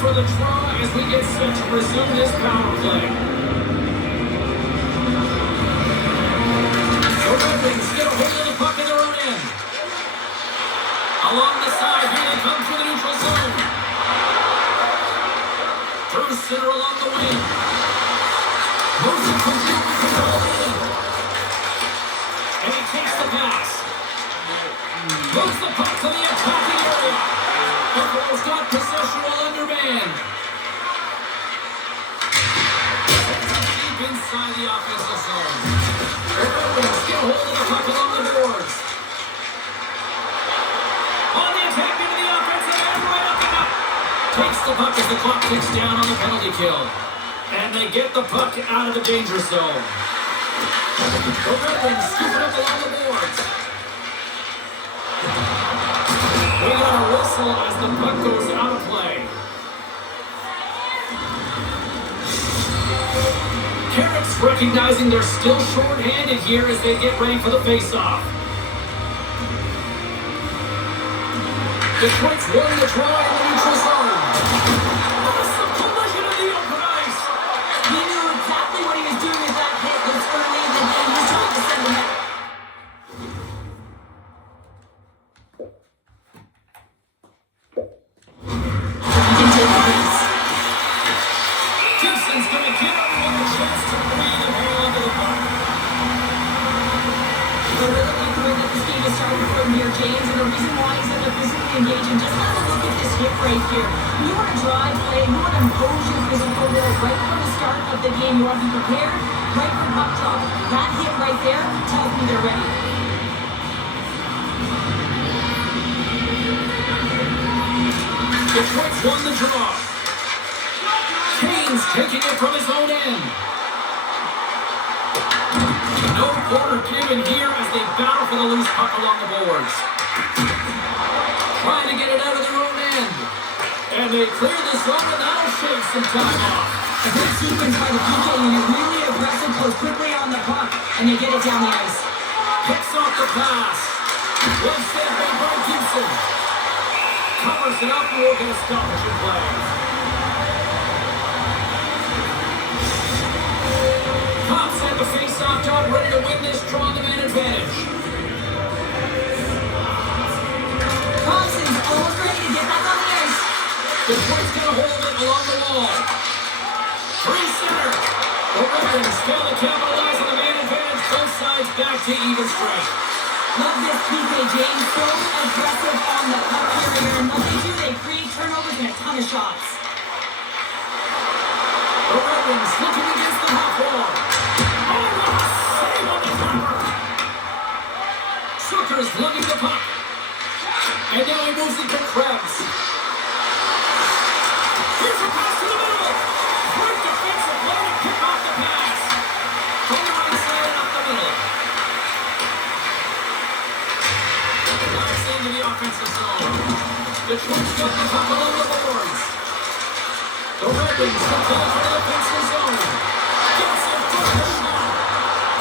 For the draw as we get set to resume this power play. The Red Wings get a hold of the puck in their own end. Along the side, here they come through the neutral zone. Through center along the wing. Moves it completely to the lead. And he takes the pass. Moves the puck to the attacking area. Buffalo's got possession while undermanned. Deep inside the offensive zone. The Red Wings get a hold of the puck along the boards. On the attack into the offensive end, right up and up. Takes the puck as the clock ticks down on the penalty kill. And they get the puck out of the danger zone. The Red Wings scoop it up along the boards. We got a whistle as the puck goes out of play. Carrots recognizing they're still short-handed here as they get ready for the face-off. Detroit's won the draw in the neutral zone. Awesome collision of the open ice. He knew exactly what he was doing with that hit. It was early in the game. He was trying to send him out. Gibson's going to give everyone a chance to breathe and hang on to the puck. I really like the way that this game is starting from here, James, and the reason why is that they're physically engaging. Just have a look at this hit right here. You want to drive play, you want to impose your physical will right from the start of the game. You want to be prepared right for puck drop. That hit right there tells me they're ready. Detroit's won the draw. Kane's taking it from his own end. No quarter given here as they battle for the loose puck along the boards. Trying to get it out of their own end. And they clear the zone, and that'll shave some time off. A good sequence by the PK unit, really aggressive, goes quickly on the puck, and they get it down the ice. Picks off the pass. One save made by Gibson. Covers it up, and we'll get a stoppage in play. Cops at the face-off dot, ready to win this draw on the man advantage. Thompson's almost ready to get back on the ice. Detroit's going to hold it along the wall. Free center. The Red Wings fail to capitalize on the man advantage. Both sides back to even strength. Love this PK, James. So aggressive on the puck carrier. And what they do, they create turnovers and a ton of shots. The Red Wings looking against the half wall. Oh, what a save on the cover. Zucker's lugging the puck. And now he moves into Krebs. Here's a pass to the middle. Great defensive play to pick off the pass. From the right side and up the middle. Knocks into the offensive zone. Detroit's got the puck along the boards. The Red Wings are calling for the defensive zone. Gets it for the shot.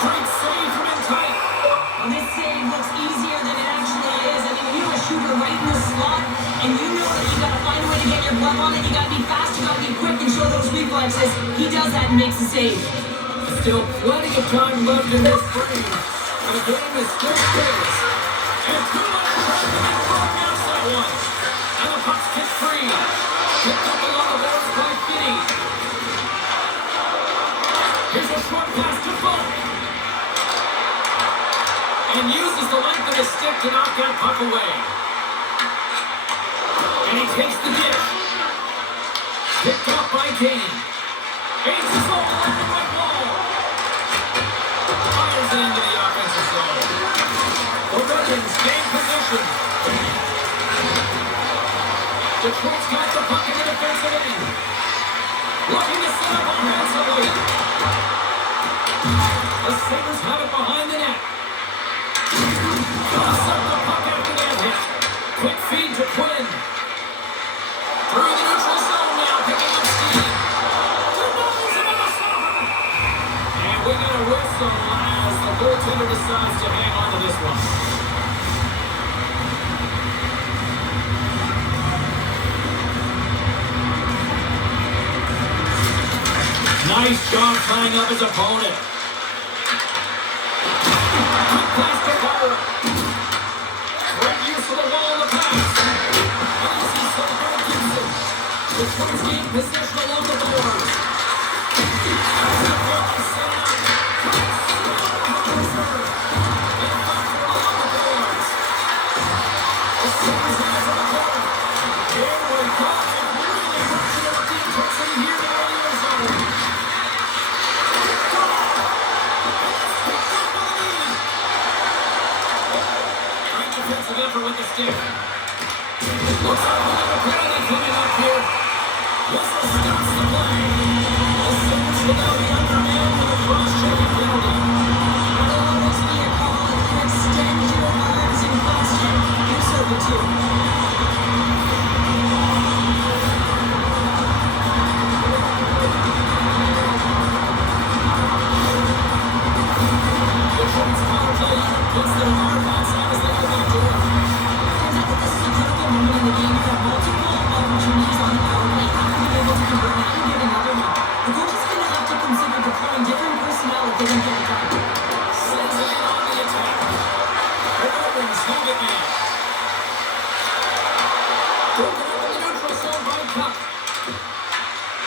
Great save from in tight. Well, this save looks easier than it actually is. I mean, if you have a shooter right in the slot, and you know that you got to find a way to get your glove on it, you got to be fast, you got to be quick and show those reflexes. He does that and makes the save. Still plenty of time left in this frame. And the game is still close. And too much pressure and broadcasts that one. And the puck's kicked free. Picked up along the boards by Finney. Here's a short pass to Falk. And uses the length of his stick to knock that puck away. And he takes the dish. Picked up by Kane. Aces the ball on the right wall. Fires it into the offensive zone. The Red Wings gain possession. Detroit's got the puck in the defensive end. Looking to set up offensively. The Sabres have it behind the net. Toss up the puck after that hit. Quick feed to Quinn. Through the neutral zone now, picking up steam. And we get a whistle as the goaltender decides to hang on to this one. Nice job tying up his opponent. Quick pass to Bauer. Great use of the wall on the pass. Easy save by Gibson. Detroit's gained possession along the boards. Effort with the stick. Looks like we have a penalty coming up here. Whistle stops the play. The Sabres will now be undermanned with a cross-checking penalty. That'll always be a call if you extend your arms in cross-check. You so do too. Detroit's power play unit puts their mark outside as they go back to work. This is a critical moment in the game. You've got multiple opportunities on the power play. You have to be able to convert now and get another one. The coach is going to have to consider deploying different personnel if they don't get it done. Sends it in on the attack. The Red Wings have it now. Broken up in the neutral zone by Cup.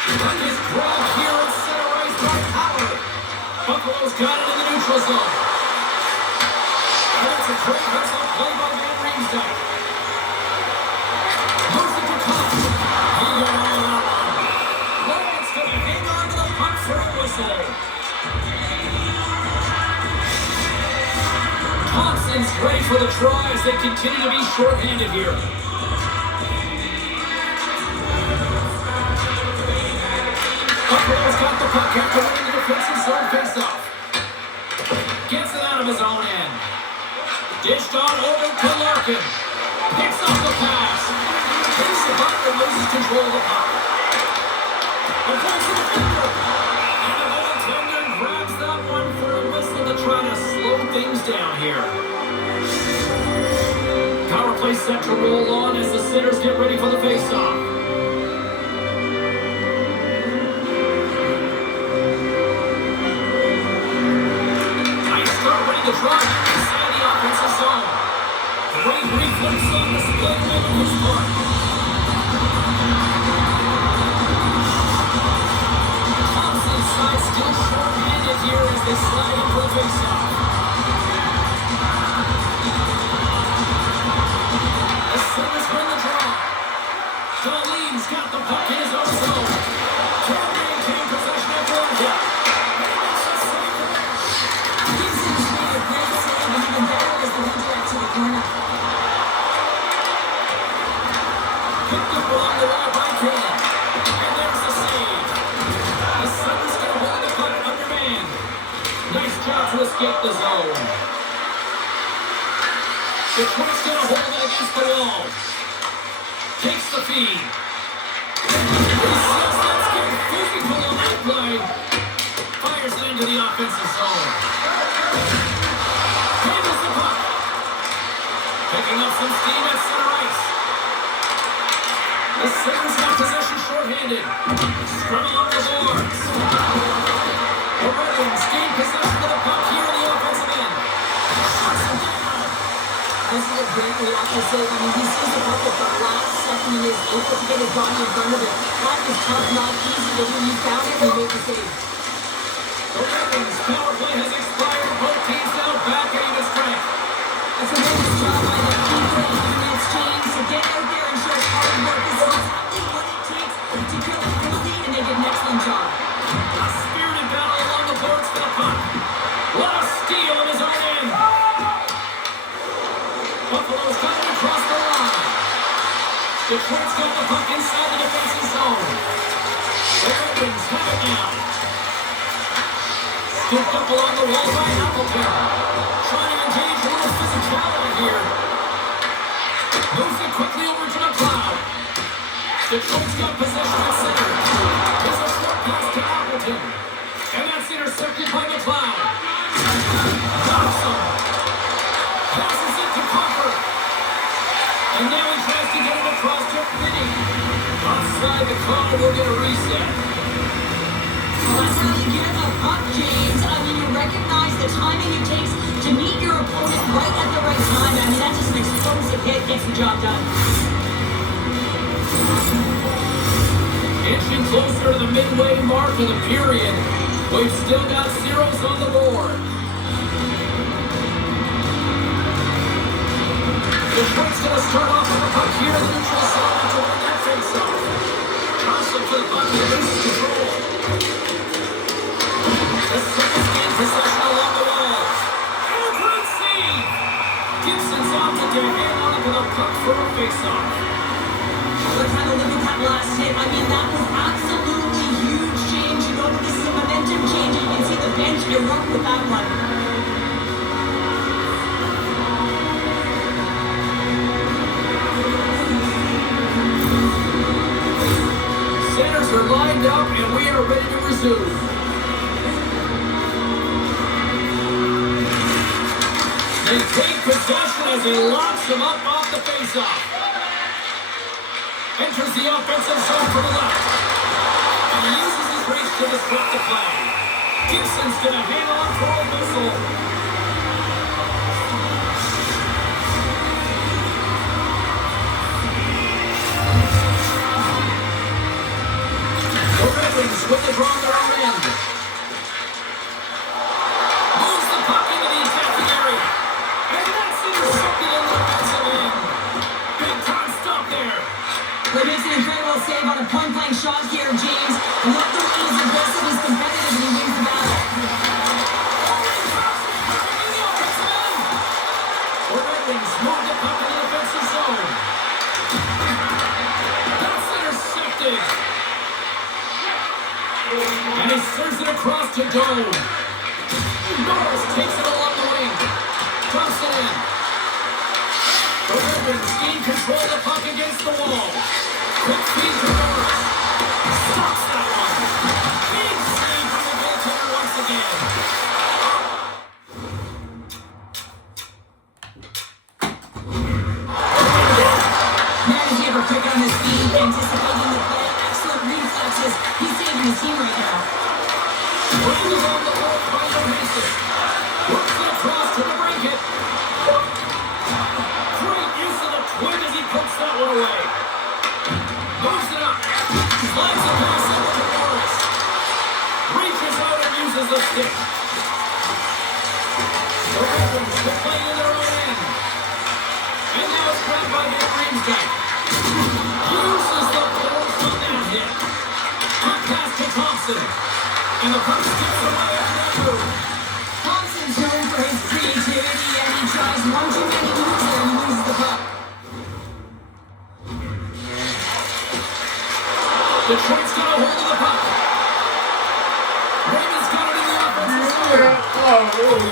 Puck is grabbed here at center ice by Howard. Buffalo's got it in the neutral zone. And it's a great hustle play by Van Riemsdyk. Moves it to Cup. He got all that one. Lance gonna hang on to the puck for a whistle. Thompson's ready for the try as they continue to be shorthanded here. Buffalo's got the puck after winning the defensive zone faceoff. Gets it out of his own end. Dished on over to Larkin. Picks up the pass. Takes the puck and loses control of the puck. Avoids the defender. And the goaltender grabs that one for a whistle to try to slow things down here. Power play set to roll on as the Sabres get ready for the faceoff. The drive inside the offensive zone. Great reflex on the split move on his part. Thompson's side still short-handed here as they slide into the faceoff. The Sabres win the draw. Dahlin's got the puck in his own zone. Can't maintain possession of Georgia. Even better is the redirect to the corner. Picked up along the wall by Kane. And there's the save. The Sabres going to hold the puck undermanned. Nice job to escape the zone. Detroit's going to hold it against the wall. Takes the feed. He says that's away. Fires it into the offensive zone. Handles the puck. Picking up some steam at center ice. The Sabres got possession shorthanded. Scrumming up the boards. The Red Wings gain possession of the puck here in the offensive end. Shuts him down. This is a great reaction save. I mean, he sees the puck at the last second and is able to get his body in front of it. That is tough, not easy to do. You found it and you made the save. The Red Wings power play has expired. Both teams now back at even strength. A tremendous job by the people in the exchange to get out there and show hard work. This is exactly what it takes to kill a penalty, and they did an excellent job. A spirited battle along the boards for the puck. What a steal of his own end. Buffalo's coming across the line. Detroit's got the puck inside the defensive zone. The Red Wings have it now. Scooped up along the wall by Appleton. Trying to engage a little physicality here. Moves it quickly over to McLeod. Detroit's got possession at center. There's a short pass to Appleton. And that's intercepted by McLeod. Dobson passes it to Cooper. And now he tries to get it across to Finney. Outside the corner, we'll get a reset. Well, that's how you get a puck, James. I mean, you recognize the timing it takes to meet your opponent right at the right time. I mean, that's just an explosive hit. Gets the job done. Inching closer to the midway mark of the period. We've still got zeros on the board. Detroit's going to start off with the puck here in the neutral zone to win that face-off. Johnson for the puck to lose control. The Sabres gain possession along the wall. And a great save! Gibson's opted to hang on to the puck for a face-off. Let's have a look at that last hit. I mean, that was absolutely huge, James. You know that this is a momentum change. You can see the bench erupt with that one. Centers are lined up and we are ready to resume. They take possession as he locks him up off the faceoff. Enters the offensive zone from the left. And he uses his reach to disrupt the play. Gibson's going to hang on for a whistle. The Red Wings with the draw on their own end. Moves the puck into the attacking area. And that's intercepted in the offensive end. Big time stop there. But makes an incredible save on a point-blank shot here, James. And look the way he's aggressive, he's competitive, and he wins the battle. The Red Wings move the puck in the offensive zone. That's intercepted. And he serves it across to Dome. Norris takes it along the wing. Dumps it in. The Red Wings gain control of the puck against the wall. Quick feed to Norris. Stops that one. Big save from the goaltender once again. Man, is he ever quick on his feet, anticipating the play, excellent reflexes. He's saving his team right now. Bring along the board by Johansson. Works it across to the brinket. Great use of the twin as he puts that one away. Moves it up. Slides the pass over to Norris. Reaches out and uses the stick. The Red Wings will play in their own end. And now it's grabbed by Van Riemsdyk. Uses the force on that hit. Puck pass to Thompson. And the puck skips away after that move. Thompson's known for his creativity, and he tries one too many moves there and he loses the puck. Detroit's got a hold of the puck. Raymond's got it in the offensive zone.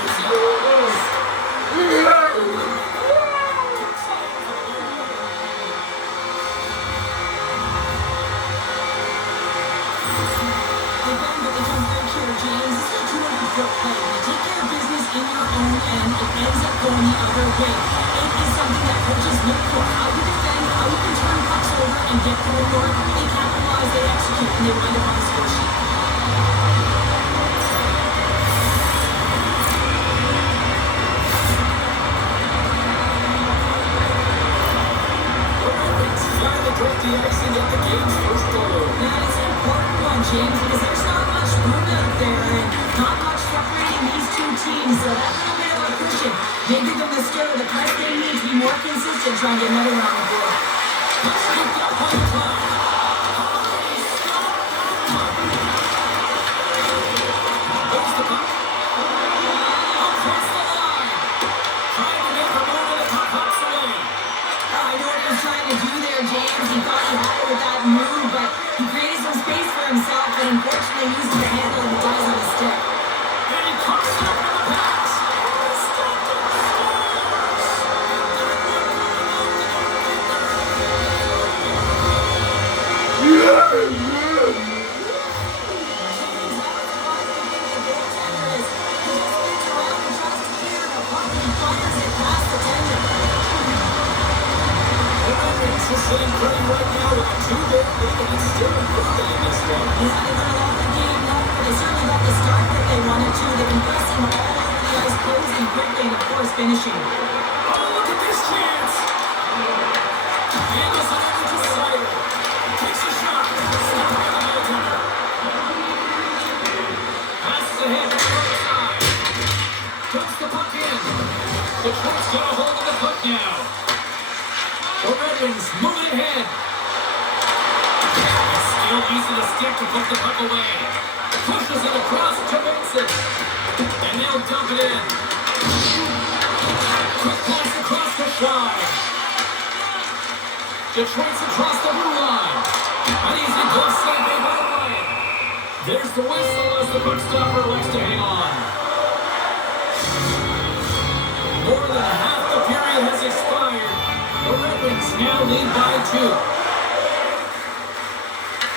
play. When you take care of business in your own end, it ends up going the other way. It is something that coaches look for. How you defend, how you can turn pucks over and get the reward. They capitalize, they execute, and they wind up on the score sheet. Break the ice and get the game's first goal. That is an important one, James, because there's not much room out there and not much separating these two teams. So that little bit of a cushion may give them the stir. The press they need to be more consistent trying to get another round of board. Let's get that on the clock. There's the puck. Across the line. Trying to make a move and the puck hops away. I know what he was trying to do there, James. He thought he had it with that move, but he created some space for himself, and unfortunately used the handle and the dies on his stick. And he comes up with the pass. Is sitting pretty right now with a 2-goal lead, and it's still early in this one. Yeah, they've got a lot of game left, but they certainly got the start that they wanted to. They've been pressing all over the ice, closing quickly, and of course finishing. Oh, look at this chance! Handles it over to Sider. Takes a shot. Stopped by the goaltender. Passes ahead to the right side. Puts the puck in. Detroit's got a hold of the puck now. The Red Wings moving ahead. Still using the stick to put the puck away. Pushes it across to Vincent. And they'll dump it in. Quick pass across the side. Detroit's across the blue line. An easy glove save by Ryan. There's the whistle as the puck stopper likes to hang on. More than half the period has expired. The Red Wings now lead by 2.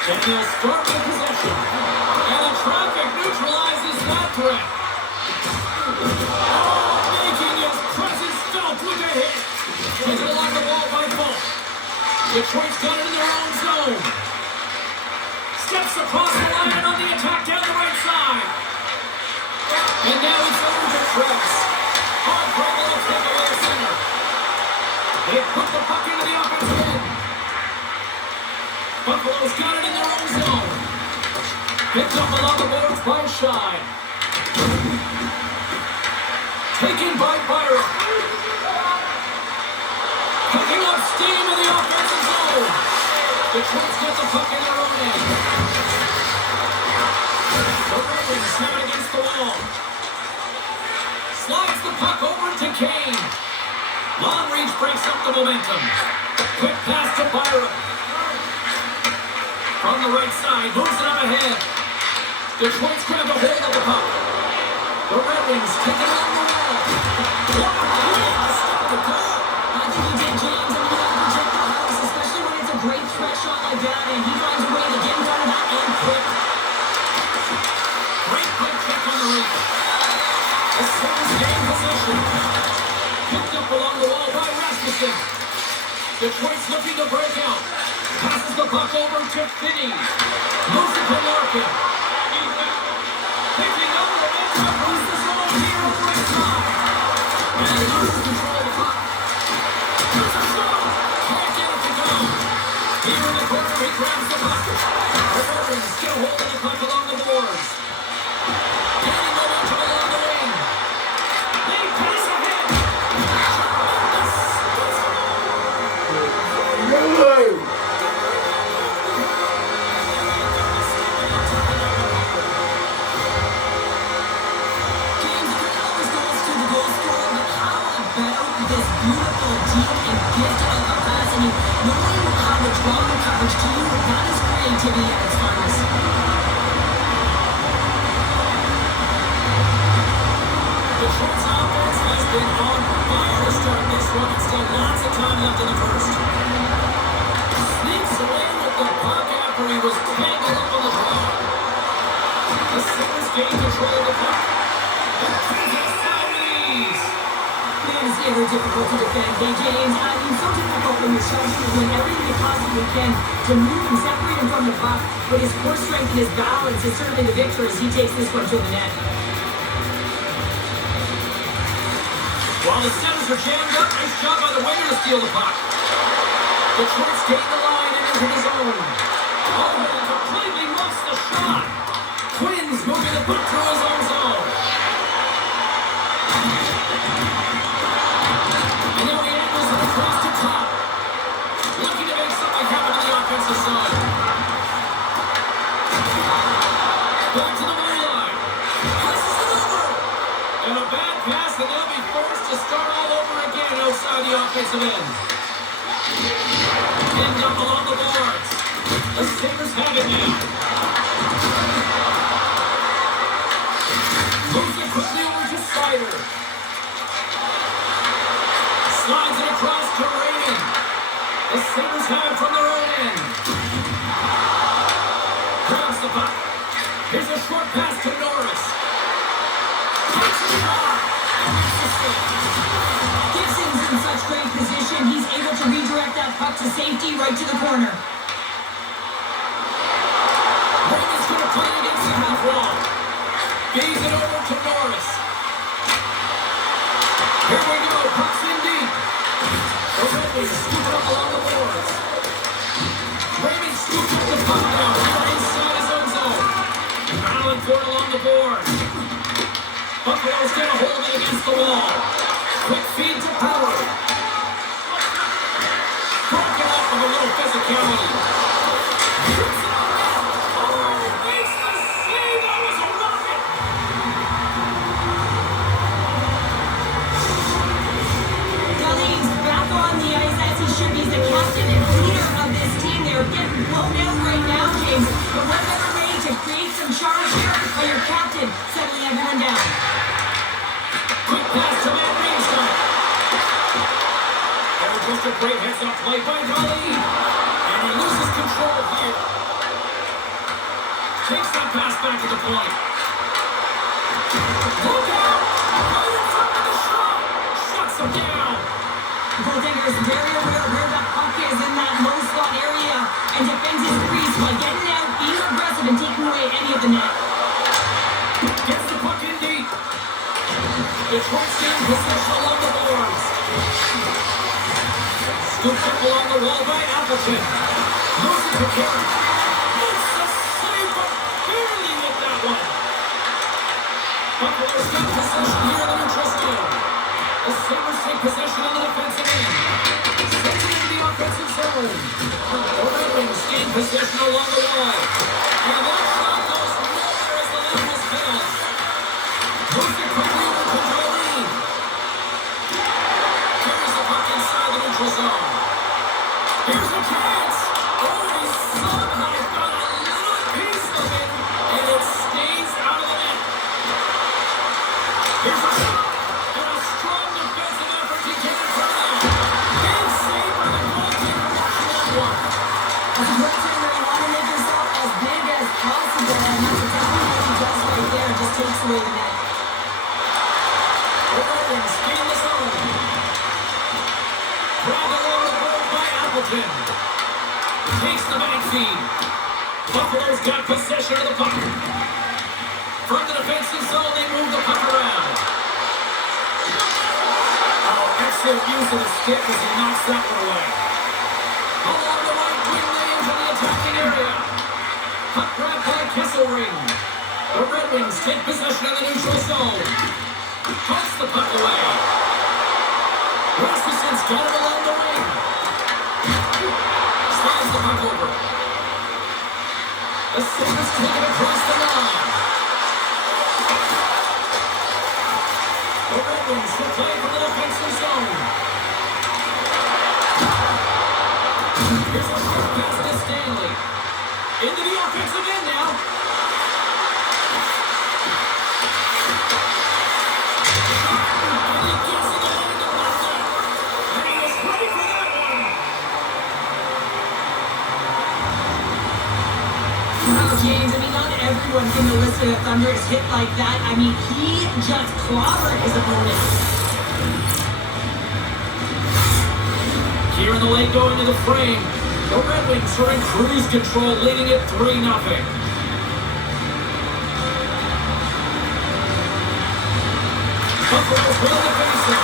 And they'll start with possession. And the traffic neutralizes that threat. Oh, making his presence felt with a hit. He's along the wall by Fulk. Detroit's got it in their own zone. Steps across the line and on the attack down the right side. And now it's over to Travis. Hard dribble to take away the center. They put the puck into the offensive end. Buffalo's got it in their own zone. Picked up along the boards by Shine. Taken by Byron. Picking up steam in the offensive zone. Detroit's got the puck in their own end. The Red Wings have it against the wall. Slides the puck over to Kane. Long reach breaks up the momentum. Quick pass to Byron. From the right side, moves it up ahead. Detroit's grabbed a hold of the puck. The Red Wings take it on the wall. What a play to stop the goal. I think he did, James. I mean, you got to protect the house, especially when it's a great threat shot like that, and he finds a way to get in front of that and quick. Great quick check on the reach. The Sabres gain possession. Picked up along the wall by Rasmussen. Detroit's looking to break out. Passes the puck over to Finney. Moves it to Larkin. Picking up the momentum across the zone here on the right side. And he loses control of the puck. There's a shot. Can't get it to go. Here in the corner, he grabs the puck. The Red Wings get a hold of the puck along the boards. Gaining momentum along the wing. They pass ahead. Beautiful, deep, and gift of a pass. I mean, knowing how to draw the coverage to you, that is creativity at its finest. Detroit's offense has been on fire to start this one, and still lots of time left in the first. Sneaks away with the puck after he was tangled up on the draw. The Sabres gain control of the puck. never difficult to defend, hey James? I mean, so difficult when you're sheltered, doing everything you possibly can to move and separate him from the puck. But his core strength and his balance is certainly the victor as he takes this one to the net. While the Sabres are jammed up, nice job by the winger to steal the puck. Detroit's getting the line and into the zone. Oh, completely muffs the shot. Quinn's moving the puck through his own zone. And now he angles it across the top. Looking to make something happen to the offensive side. Back to the blue line. Passes it over. And a bad pass, and they'll be forced to start all over again outside the offensive end. Pinned up along the boards. The Sabres have it now. Moves it quickly over to Seider. Slides it across to Raymond. The Sabres have it from their own end. Grabs the puck. Here's a short pass to Norris. Takes a shot. Gibson's in such great position, he's able to redirect that puck to safety right to the corner. Raymond's going to play it against the half wall. Feeds it over to Norris. Here we go. Puck's in deep. The Red Wings scoop it up along the boards. Raymond scoops up the puck now. Right inside his own zone. Battling for it along the boards. Buffalo's going to hold it against the wall. Quick feed to Power. Broken up with a little physicality. Shoots it on net. Oh, makes the save. That was a rocket. Darlene's back on the ice as he should be. He's the captain and leader of this team. They're getting blown out right now, James. But what better way to create some charge here by your captain settling everyone down? Quick pass to Matt Ringside. There was just a great heads-up play by Darlene. And he loses control here. Takes that pass back to the point. Look out! Right in front of the shot! Shuts him down. Goaltender is very aware of where that puck is in that low slot area and defends his crease by getting out, being aggressive, and taking away any of the net. Gets the puck in deep. Detroit's in possession along the boards. Scooped up along the wall by Appleton. Moves it to Carey. Makes the save, but barely with that one. Buffalo's got possession here in the neutral zone. The Sabres take possession on the defensive end. Sends it into the offensive zone. The Red Wings gain possession along the wall. And that shot goes nowhere as the line was held. Moves it quickly over to Darlene. Carries the puck inside the neutral zone. Here's a chance. Oh, he somehow got a little piece of it, and it stays out of the net. Here's a shot. And a strong defensive effort to get in front of that. Big save by the goaltender. As a goaltender, you want to make yourself as big as possible, and that's exactly what he does right there. Just takes away the net. The Red Wings gain the zone. Grabbed along the board by Appleton. Takes the back feed. Buffalo's got possession of the puck. From the defensive zone, they move the puck around. Oh, excellent use of the stick as he knocks that one away. Along the right wing, they enter the attacking area. Puck grab by Kesselring. The Red Wings take possession of the neutral zone. Puts the puck away. Rasmussen's got it along the wing. Slides the puck over. The Sabres take it across the line. The Red Wings will play from the defensive zone. Here's a short pass to Stanley. Into the offensive end now. And he gets it out into the net. And he was ready for that one. Wow, James, I mean, not everyone can elicit a thunderous hit like that. I mean, he just clobbered his opponent. Here in the late going to the frame, the Red Wings are in cruise control, leading it 3-0. Buffalo's willing to face it.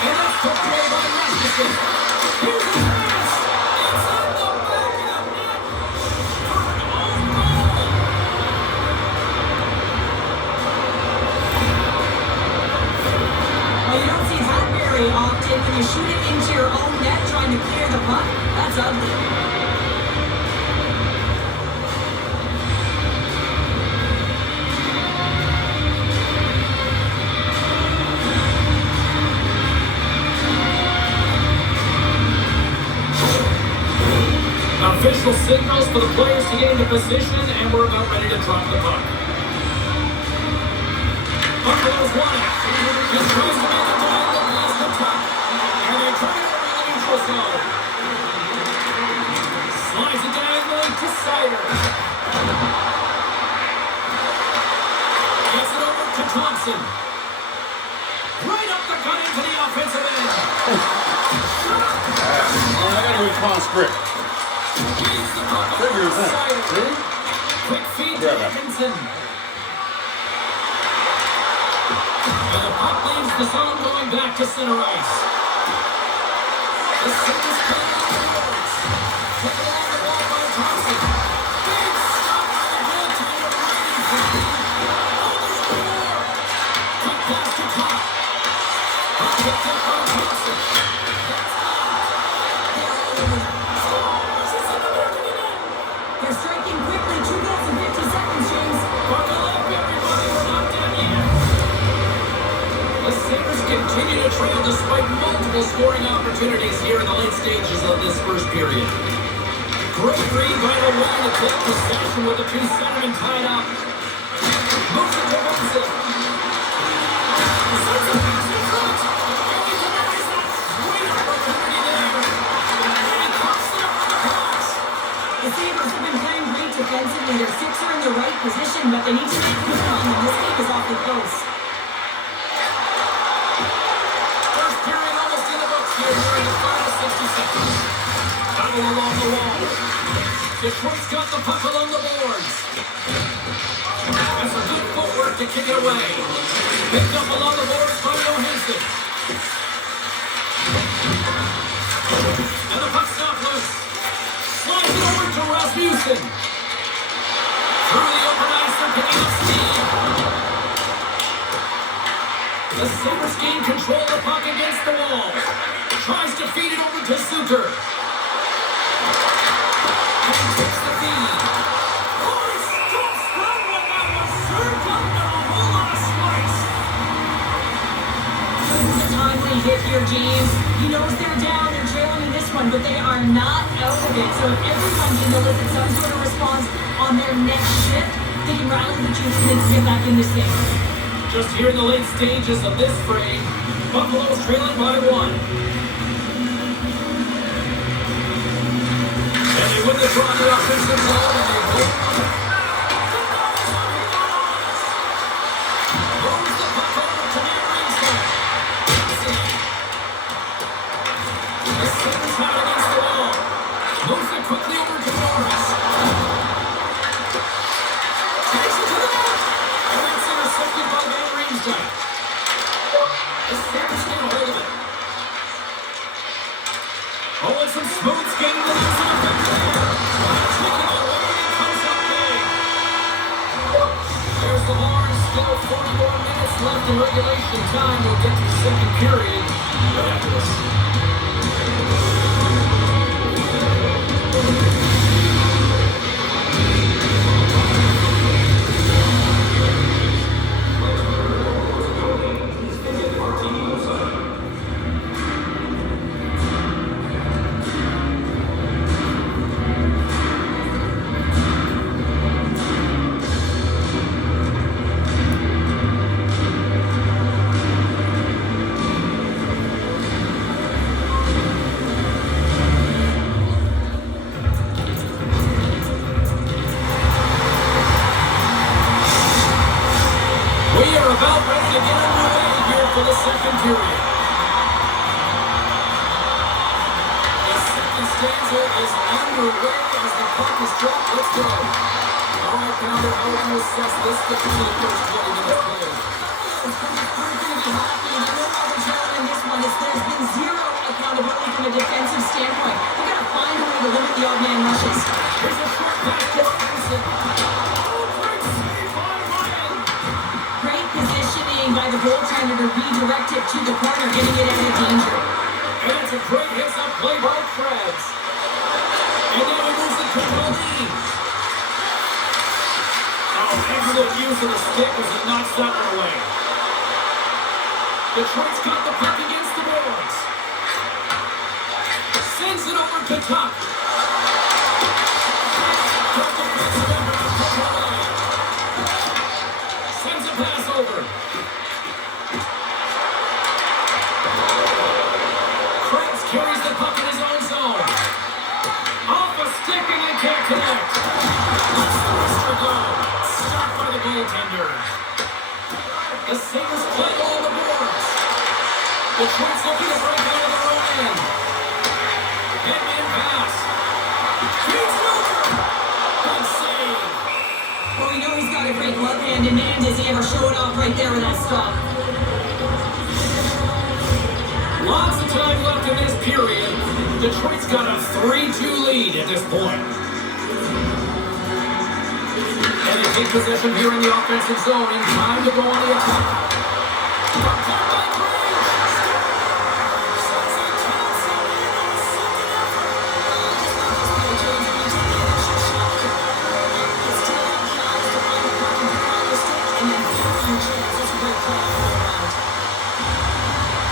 And that's put away by Rasmussen. Here's the pass. It's in the back of the net. For an own goal. Well, you don't see that very often when you shoot it into your own net trying to clear the puck. That's ugly. Official signals for the players to get into position, and we're about ready to drop the puck. Buffalo's won it. He tries to make a diagonal pass to puck, and they try it over the neutral zone. Slides it diagonally to Sider. Gets it over to Thompson. Right up the gut into the offensive end. I gotta respond script. Figure that. Quick feed to Atkinson. And the puck leaves the zone going back to center ice. The Sabres play on the boards. Taken along the wall by Thompson. Big stop by the goaltender Brady. Oh, there's more. Quick pass to top. Puck picked up by Thompson. They're striking quickly. 2 goals in 50 seconds, James. Buckle up, everybody. We're not done yet. The Sabres continue to trail despite multiple scoring opportunities here in the late stages of this first period. Great read by the wing to take possession with the 2 centermen tied up. Moves it to Wilson. Sends it past the front. And we denies that great opportunity there. And he cuts there on the cross. The Sabres have been playing great defensively. Their 6 are in the right position, but they need to make good on them. This game is awfully close. First period almost in the books here during the final 60 seconds. Battle along the wall. Detroit's got the puck along the boards. That's a good footwork to kick it away. Picked up along the boards by Johansson. And the puck's not loose. Slides it over to Rasmussen. Through the open ice, they're picking up speed. The Sabres gain control of the puck against the wall. Tries to feed it over to Suter. And takes the feed. Oh, he stops that one. That was served up in a whole lot of slice. This is a timely hit here, James. He knows they're down. They're trailing in this one, but they are not out of it. So if everyone can elicit some sort of response on their next shift, they can rally the troops and get back in this game. Just here in the late stages of this frame, Buffalo's trailing by 1. And they win the draw on the offensive zone, and they hold. Moves the puck over to near ringside. The Sabres have it against the wall. Moves it quickly over to Norris. Takes it to the net. And that's intercepted by Van Riemsdyk. The Sabres get a hold of it. Oh, and some smooth skating that is an effect there. Taking it away, and it comes up big. There's the horn. Still 40 more minutes left in regulation time. We'll get to the second period right after this. We are about ready to get underway here for the second period. is underway as the puck is dropped. Let's go. All right, Pounder, how would you assess this defeat in the first 20 minutes played? It's going to be happy. The real other challenge in this one is there's been zero accountability from a defensive standpoint. We've got to find a way to limit the odd man rushes. Here's a short pass to Anderson. Oh, great save by Ryan. Great positioning by the goaltender to redirect it to the corner, getting it out of danger. And it's a great hits-up play by Krebs. And now he moves it to Colleen. Oh, excellent use of the stick as he knocks that one away. Detroit's got the puck against the boards. Sends it over to Tuck. Sends a pass over. Krebs carries the puck in his own zone. Off a stick and they can't connect. Let's the wrister go. Stopped by the goaltender. The Sabres play all the boards. Detroit's looking to break out of their own end. Head-man pass. He's over. Good save. Well, we know he's got a great glove hand, and man, does he ever show it off right there with that stop. Lots of time left in this period. Detroit's got a 3-2 lead at this point. And they take possession here in the offensive zone, and time to go on the attack.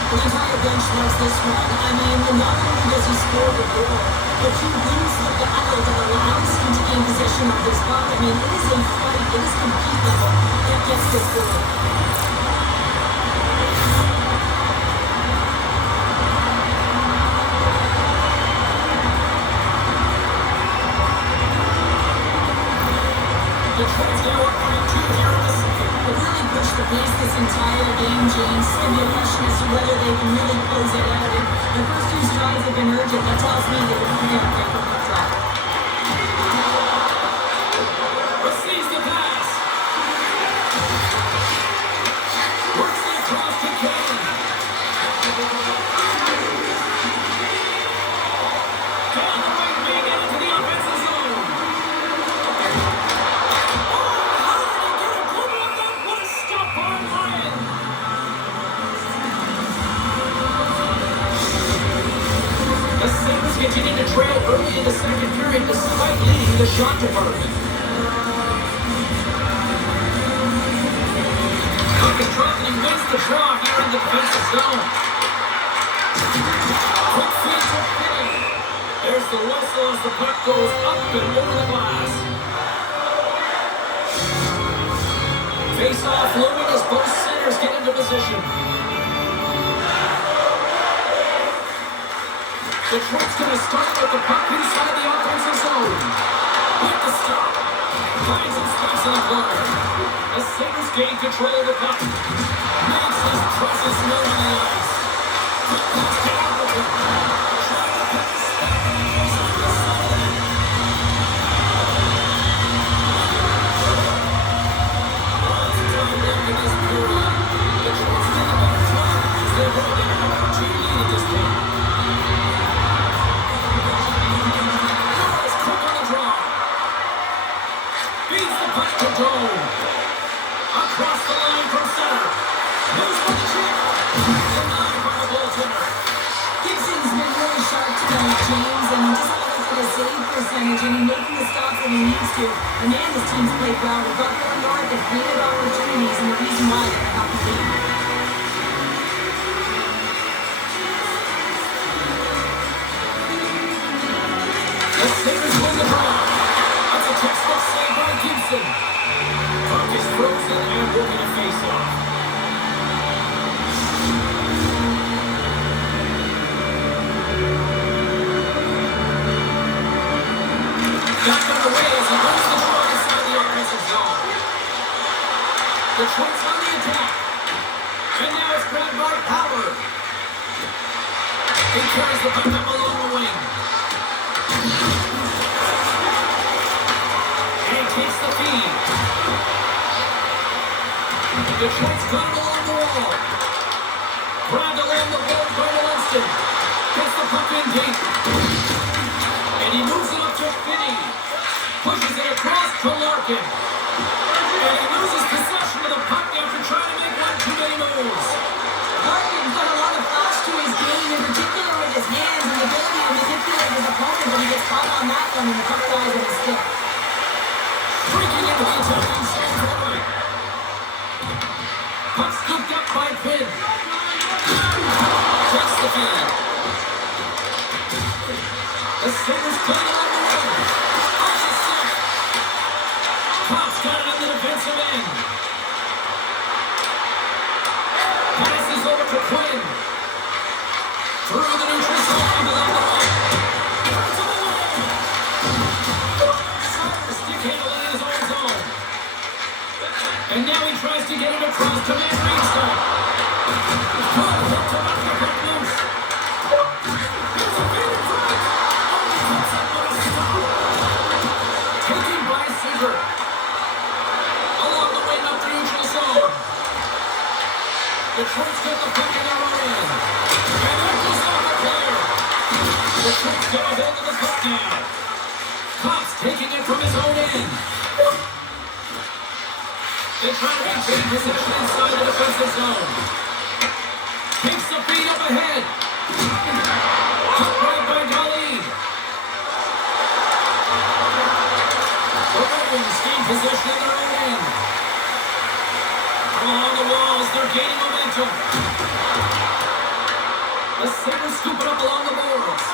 The entire bench loves this one. I mean, not only does he score the goal, but he wins the battle that allows him to gain possession of this puck. I mean, it is a fight, it is compete level that gets this goal. Detroit's now up by 2 here in the second. It really pushed the pace this entire game, James. It's going to be a question as to whether they can really close it out. And the first 2 strides have been urgent. That tells me they can figure out a great puck drop. Receives the pass. Works it across to Kane. Down the right wing and into the offensive zone. The Sabres continue to trail early in the second period despite leading the shot department. Puck is dropped and he wins the draw here in the defensive zone. Quick feed to Finney. There's the whistle as the puck goes up and over the glass. Face-off looming as both centers get into position. Detroit's going to start with the puck inside the offensive zone. With the stop. Finds some space in the corner. The Sabres gain control of the puck. Makes his presence known on the ice. Quick pass to Appleton. Trying to put the stop on the side. Lots of time left in this period. Detroit's got a better shot as they're holding an 1-2 lead at this point. Dome. Across the line from center. Moves for the chip. Denied by the goaltender. Gibson's been really sharp tonight, James, and just look at his save percentage and making the stops when he needs to. And man, this team's played well. We've got going north, they've created opportunities, and the reason why they're not the lead. The Sabres win the draw. That's a textbook save by Gibson. Puck is frozen and we're going to face off. Back on the way as he wins the draw inside the offensive zone. Detroit's on the attack. And now it's grabbed by Power. He carries the puck up along the wing. And takes the feed. Detroit's got it along the wall. Grabbed along the board by Livingston. Gets the puck in deep. And he moves it up to Finney. Pushes it across to Larkin. And he loses possession of the puck after trying to make one too many moves. Larkin's got a lot of flash to his game, in particular with his hands and the ability to manipulate his opponent, but he gets caught on that one and the puck flies in his stick. Breaking into the attacking zone forward. Puck scooped up by Quinn. Takes the feed. The Sabres playing on the wing. Off the stick. Cops got it in the defensive end. Passes over to Quinn. Through the neutral zone along the wall. To the wing. Sabres stick handling in his own zone. And now he tries to get it across to Van Riemsdyk. Good hit to knock the puck loose. Here's a feed in front. Only cuts up with a stop. Taken by Seaver. Along the wing up the neutral zone. Detroit's got the puck in their own end. And that goes off the player. Detroit's got a hold of the puck now. Cops taking it from his own end. They try to maintain possession inside the defensive zone. Takes the feed up ahead. Cut right by Dahlin. The Red Wings gain possession in their own end. Along the walls, they're gaining momentum. The Sabres scoop it up along the boards.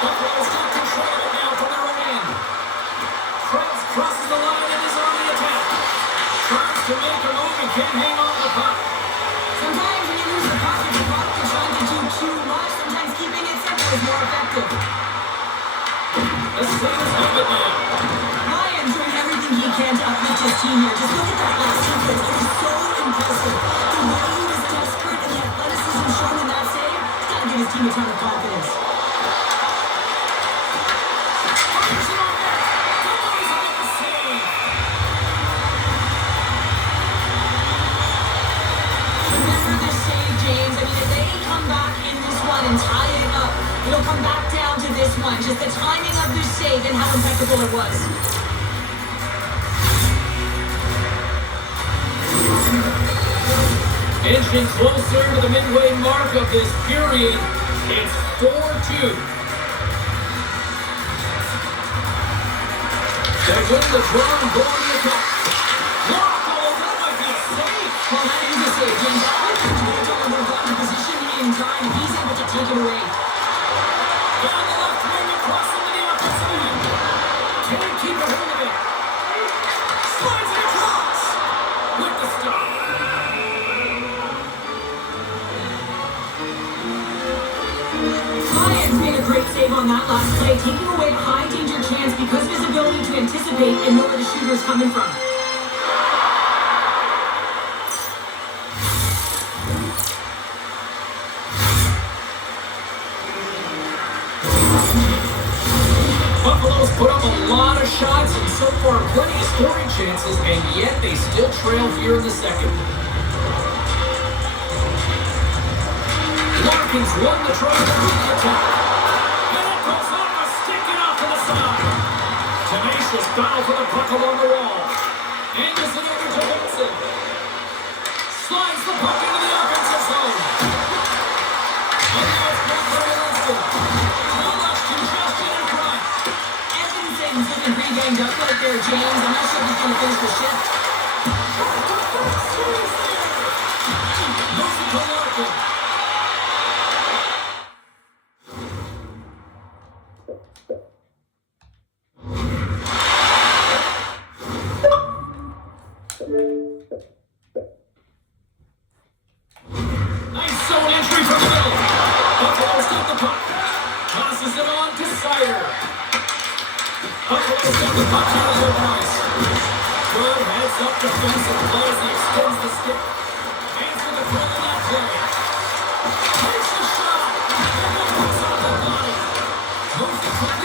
Buffalo's got control of it now from their own end. Krebs crosses the line and is on the attack. Tries to make a move and can't hang on to the puck. Sometimes when you lose the puck, if you're trying to do too much, sometimes keeping it simple is more effective. The Sabres have it now. Ryan's doing everything he can to uplift his team here. Just look at that last sequence. It is so impressive. The way he was desperate and the athleticism shown in that save, it's got to give his team a ton of confidence. Fires it on net. Somebody's on the save. Remember this save, James. I mean, if they come back in this one and tie it up, it'll come back down to this one. Just the timing of this save and how impeccable it was. Inching closer to the midway mark of this period. It's 4-2. They're getting the draw and going to the top. Block! Oh, that might be a save. Well, that is a save, James. That would contribute to a little bit of position in time if he's able to take it away. Down the left wing across into the offensive end. Can't keep a hold of it. Slides it across. With the stop. Ryan's made a great save on that last play, taking away a high danger chance because of his ability to anticipate and know where the shooter's coming from. Buffalo's put up a lot of shots and so far plenty of scoring chances, and yet they still trail here in the second. Larkin's won the try to the attack. And it goes off a stick and off to the side. Tenacious battle for the puck along the wall. Angles it over to Wilson. Slides the puck into the offensive zone. And now it's back for Wilson. Too much congestion in front. Evanson's looking pretty banged up right there, James. I'm not sure if he's going to finish the shift. Moves it to Larkin. Nice zone entry from the middle. Buffalo's got the puck. Passes it on to Seider. Buffalo's got the puck here to Price. Good heads up defensive play as he extends the stick. Hands for the throw in that play. Takes the shot. And it comes off the line. Moves the puck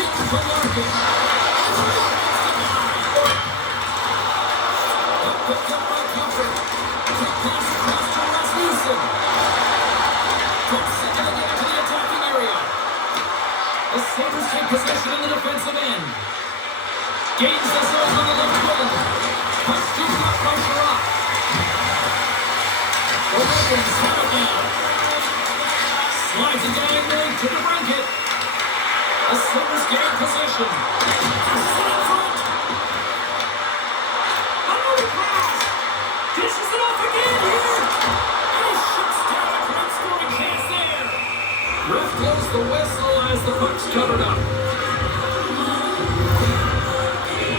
covered up.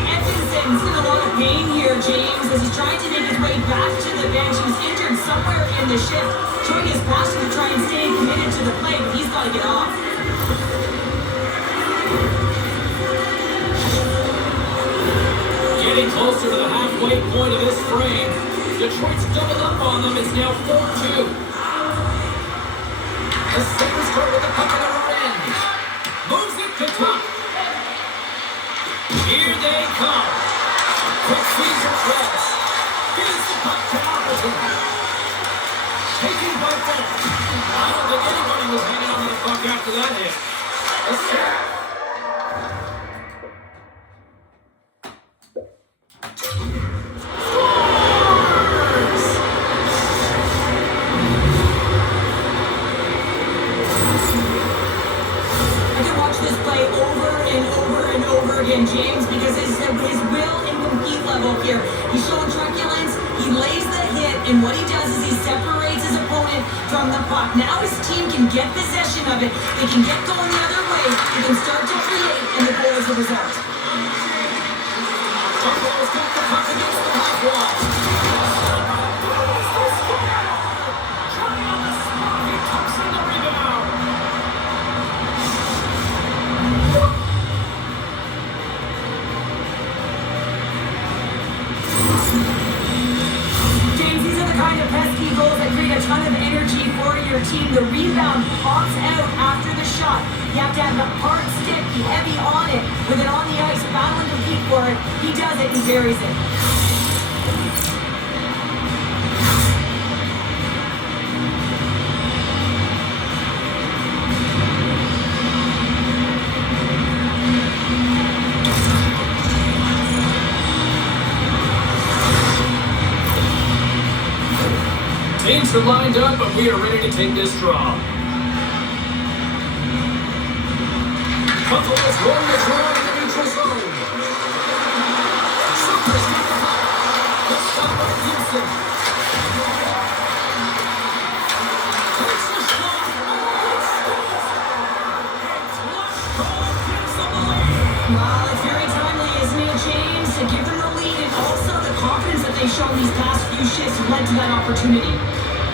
Edmonton's in a lot of pain here, James, as he's trying to make his way back to the bench. He was injured somewhere in the shift, showing his passion to try and stay committed to the play, but he's got to get off. Getting closer to the halfway point of this frame. Detroit's doubled up on them. It's now 4-2. The Sabres start with the puck at the end. Moves it to top. Here they come. Quick Caesar press. Feeds the puck to Appleton. Taken by Fett. I don't think anybody was hanging on to the puck after that hit. A sack. James, because his will and compete level here. He's showing truculence, he lays the hit, and what he does is he separates his opponent from the puck. Now his team can get possession of it, they can get going the other way, they can start to create, and the goal is the result. Buffalo's got the puck against the half wall. Johnny on the spot, he tucks in the rebound. Pesky goals that create a ton of energy for your team. The rebound pops out after the shot. You have to have the hard stick, be heavy on it, with it on the ice, battle and compete for it. He does it and buries it. Teams are lined up, but we are ready to take this draw. Buffalo's rolling the draw in the neutral zone. Sabres got the puck. The stop by Houston. Takes the shot. Clutch goal gives them the lead. Wow, it's very timely, isn't it, James? To give them the lead and also the confidence that they've shown these past few shifts led to that opportunity.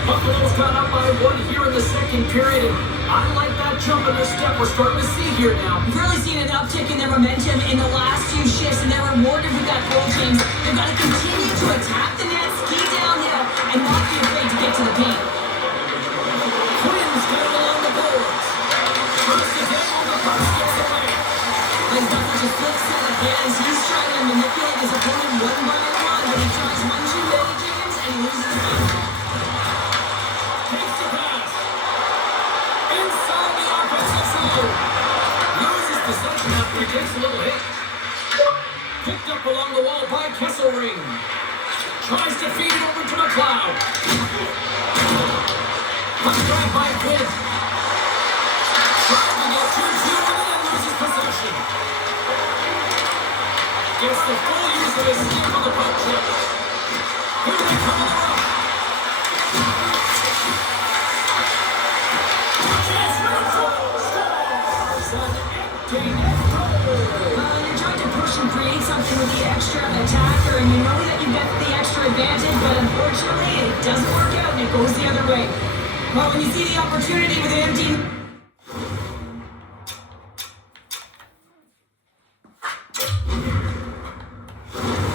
Buffalo's got up by 1 here in the second period, and I like that jump in their step we're starting to see here now. We've really seen an uptick in their momentum in the last few shifts, and they're rewarded with that goal, James. They've got to continue to attack the net, ski downhill, and not be afraid to get to the paint. Quinn's got it along the boards. First again on the puck skips away. He's got such a slick set of hands. He's trying to manipulate his opponent one by one, but he tries one too many, James, and he loses the game. Possession after he takes a little hit. Picked up along the wall by Kesselring. Tries to feed it over to McLeod. Puck drive by Quinn. Tries to get 2-2 and then loses possession. Gets the full use of his stick on the puck chip. Here they come on the rush. You're trying to push and create something with the extra attacker, and you know that you get the extra advantage, but unfortunately it doesn't work out and it goes the other way. Well, when you see the opportunity with an empty...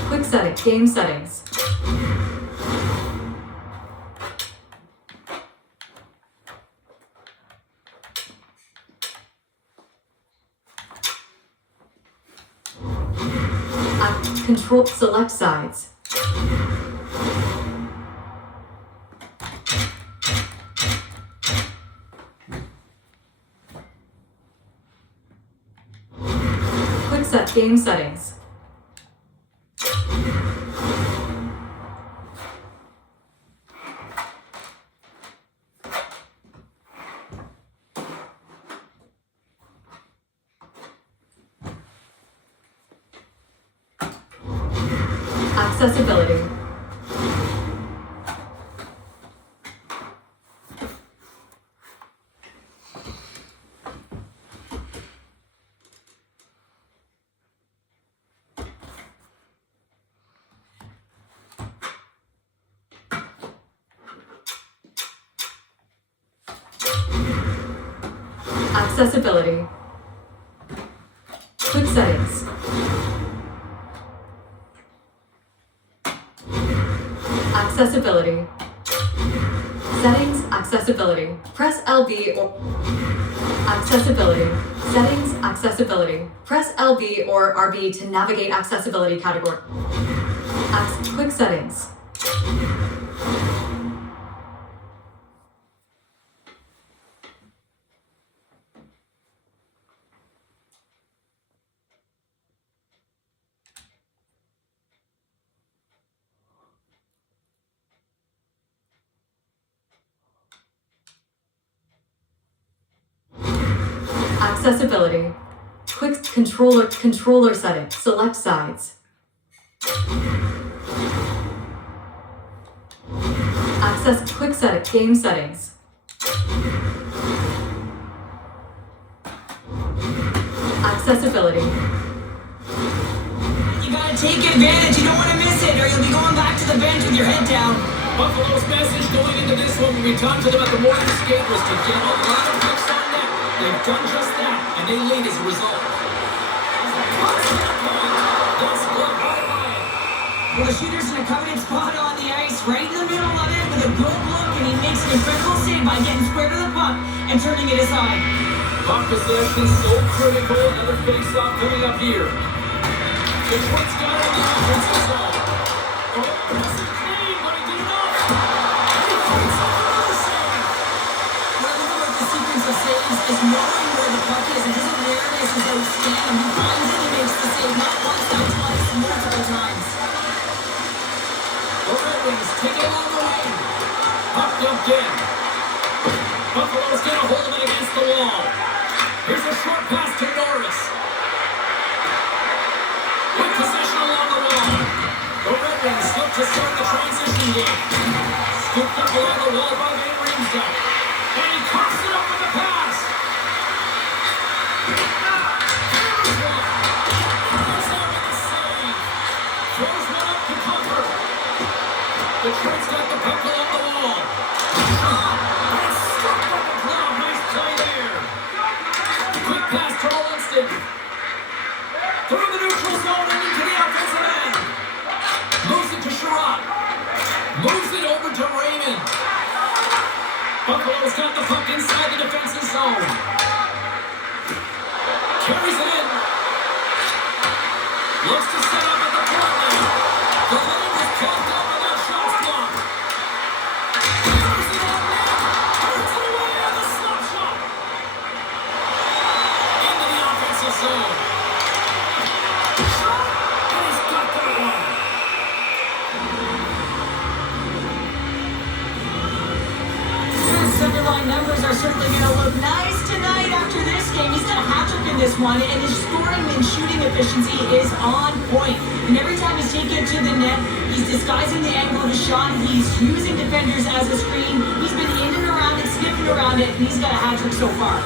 Quick setting, game settings. Control, select sides. Quick set game settings. Accessibility. Accessibility. Quick settings. Accessibility. Settings, accessibility. Press LB or accessibility. Settings, accessibility. Press LB or RB to navigate accessibility category. Quick settings. Accessibility. Quick controller setting. Select sides. Access quick setting. Game settings. Accessibility. You gotta take advantage. You don't want to miss it, or you'll be going back to the bench with your head down. Buffalo's message going into this one when we talked to them at the morning skate was to get a lot of hits on net. They've done just that, and they lead as a result. Well, the shooter's in a coveted spot on the ice, right in the middle of it, with a good look, and he makes an incredible save by getting square to the puck and turning it aside. Puck possession so critical. Another face-off coming up here. Detroit's got it in the offensive zone. Oh, that's a clean, but he did enough. And he fights off another save. What I love about the sequence of saves is knowing where the puck is, and his awareness is outstanding. He finds it, he makes the save, not once, not twice, multiple times. The Red Wings take it along the wing. Puck dumped in. Buffalo's got a hold of it against the wall. Here's a short pass to Norris. Good possession along the wall. The Red Wings look to start the transition game. Scooped up along the wall by Van Riemsdyk. And he coughs it up with the pass. Here's one. Throws out with the save. Throws one up to cover. Detroit's got the puck along the wall. And it's struck by the glove. Nice play there. Quick pass to Livingston. Through the neutral zone and into the offensive end. Moves it to Sherrod. Moves it over to Raymond. Buffalo's got the puck inside the defensive zone. Carries it in. Looks to set up at the point now. The lane was clogged up and that shot's blocked. Fires it on net. Turns it away on the slap shot. Into the offensive zone. Shot. And he's got that one. His underlying numbers are certainly going to look nice tonight after this game. He's got a hat-trick in this one, and his scoring and shooting efficiency is on point. And every time he's taken it to the net, he's disguising the angle of his shot. He's using defenders as a screen. He's been in and around it, sniffing around it, and he's got a hat-trick so far.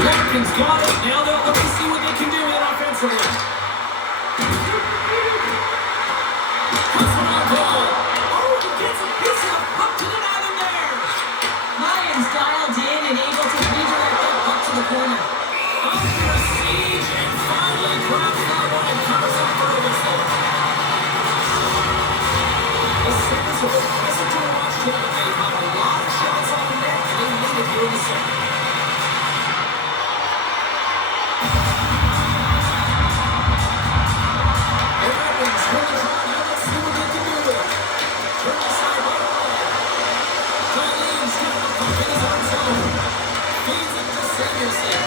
Larkin's got it. Now they'll look to see what they can do with it offensively. Puts one on goal. Oh, he gets a piece of the puck to the net in there. Lions dialed in and able to redirect that puck to the corner. Under siege and finally grabs that one and covers up for a whistle. The Sabres have been pleasant to watch tonight. They've had a lot of shots on net and they lead it here in the second. The Red Wings win the draw. Now let's see what they can do with it. Turn the side right away. Darlene's got the puck in his own zone. Feeds it to Samuelson.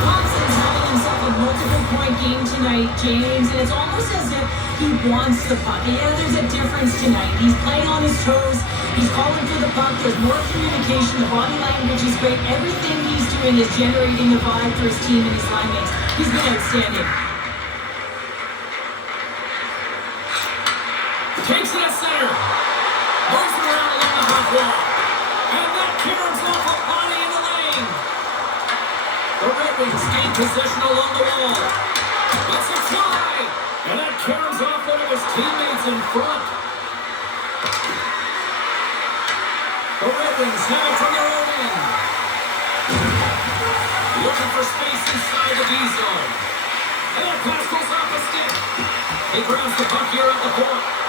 Thompson's having himself a multiple-point game tonight, James, and it's almost as if he wants the puck. Yeah, there's a difference tonight. He's playing on his toes. He's calling for the puck. There's more communication. The body language is great. Everything he's doing is generating the vibe for his team and his line mates. He's been outstanding. Takes it at center. Moves it around along the half wall. And that caroms off a body in the lane. The Red Wings gain possession along the wall. Let's it fly. And that caroms off one of his teammates in front. The Red Wings have it from their own end. Looking for space inside the D zone. And that pass goes off the stick. He grabs the puck here at the point.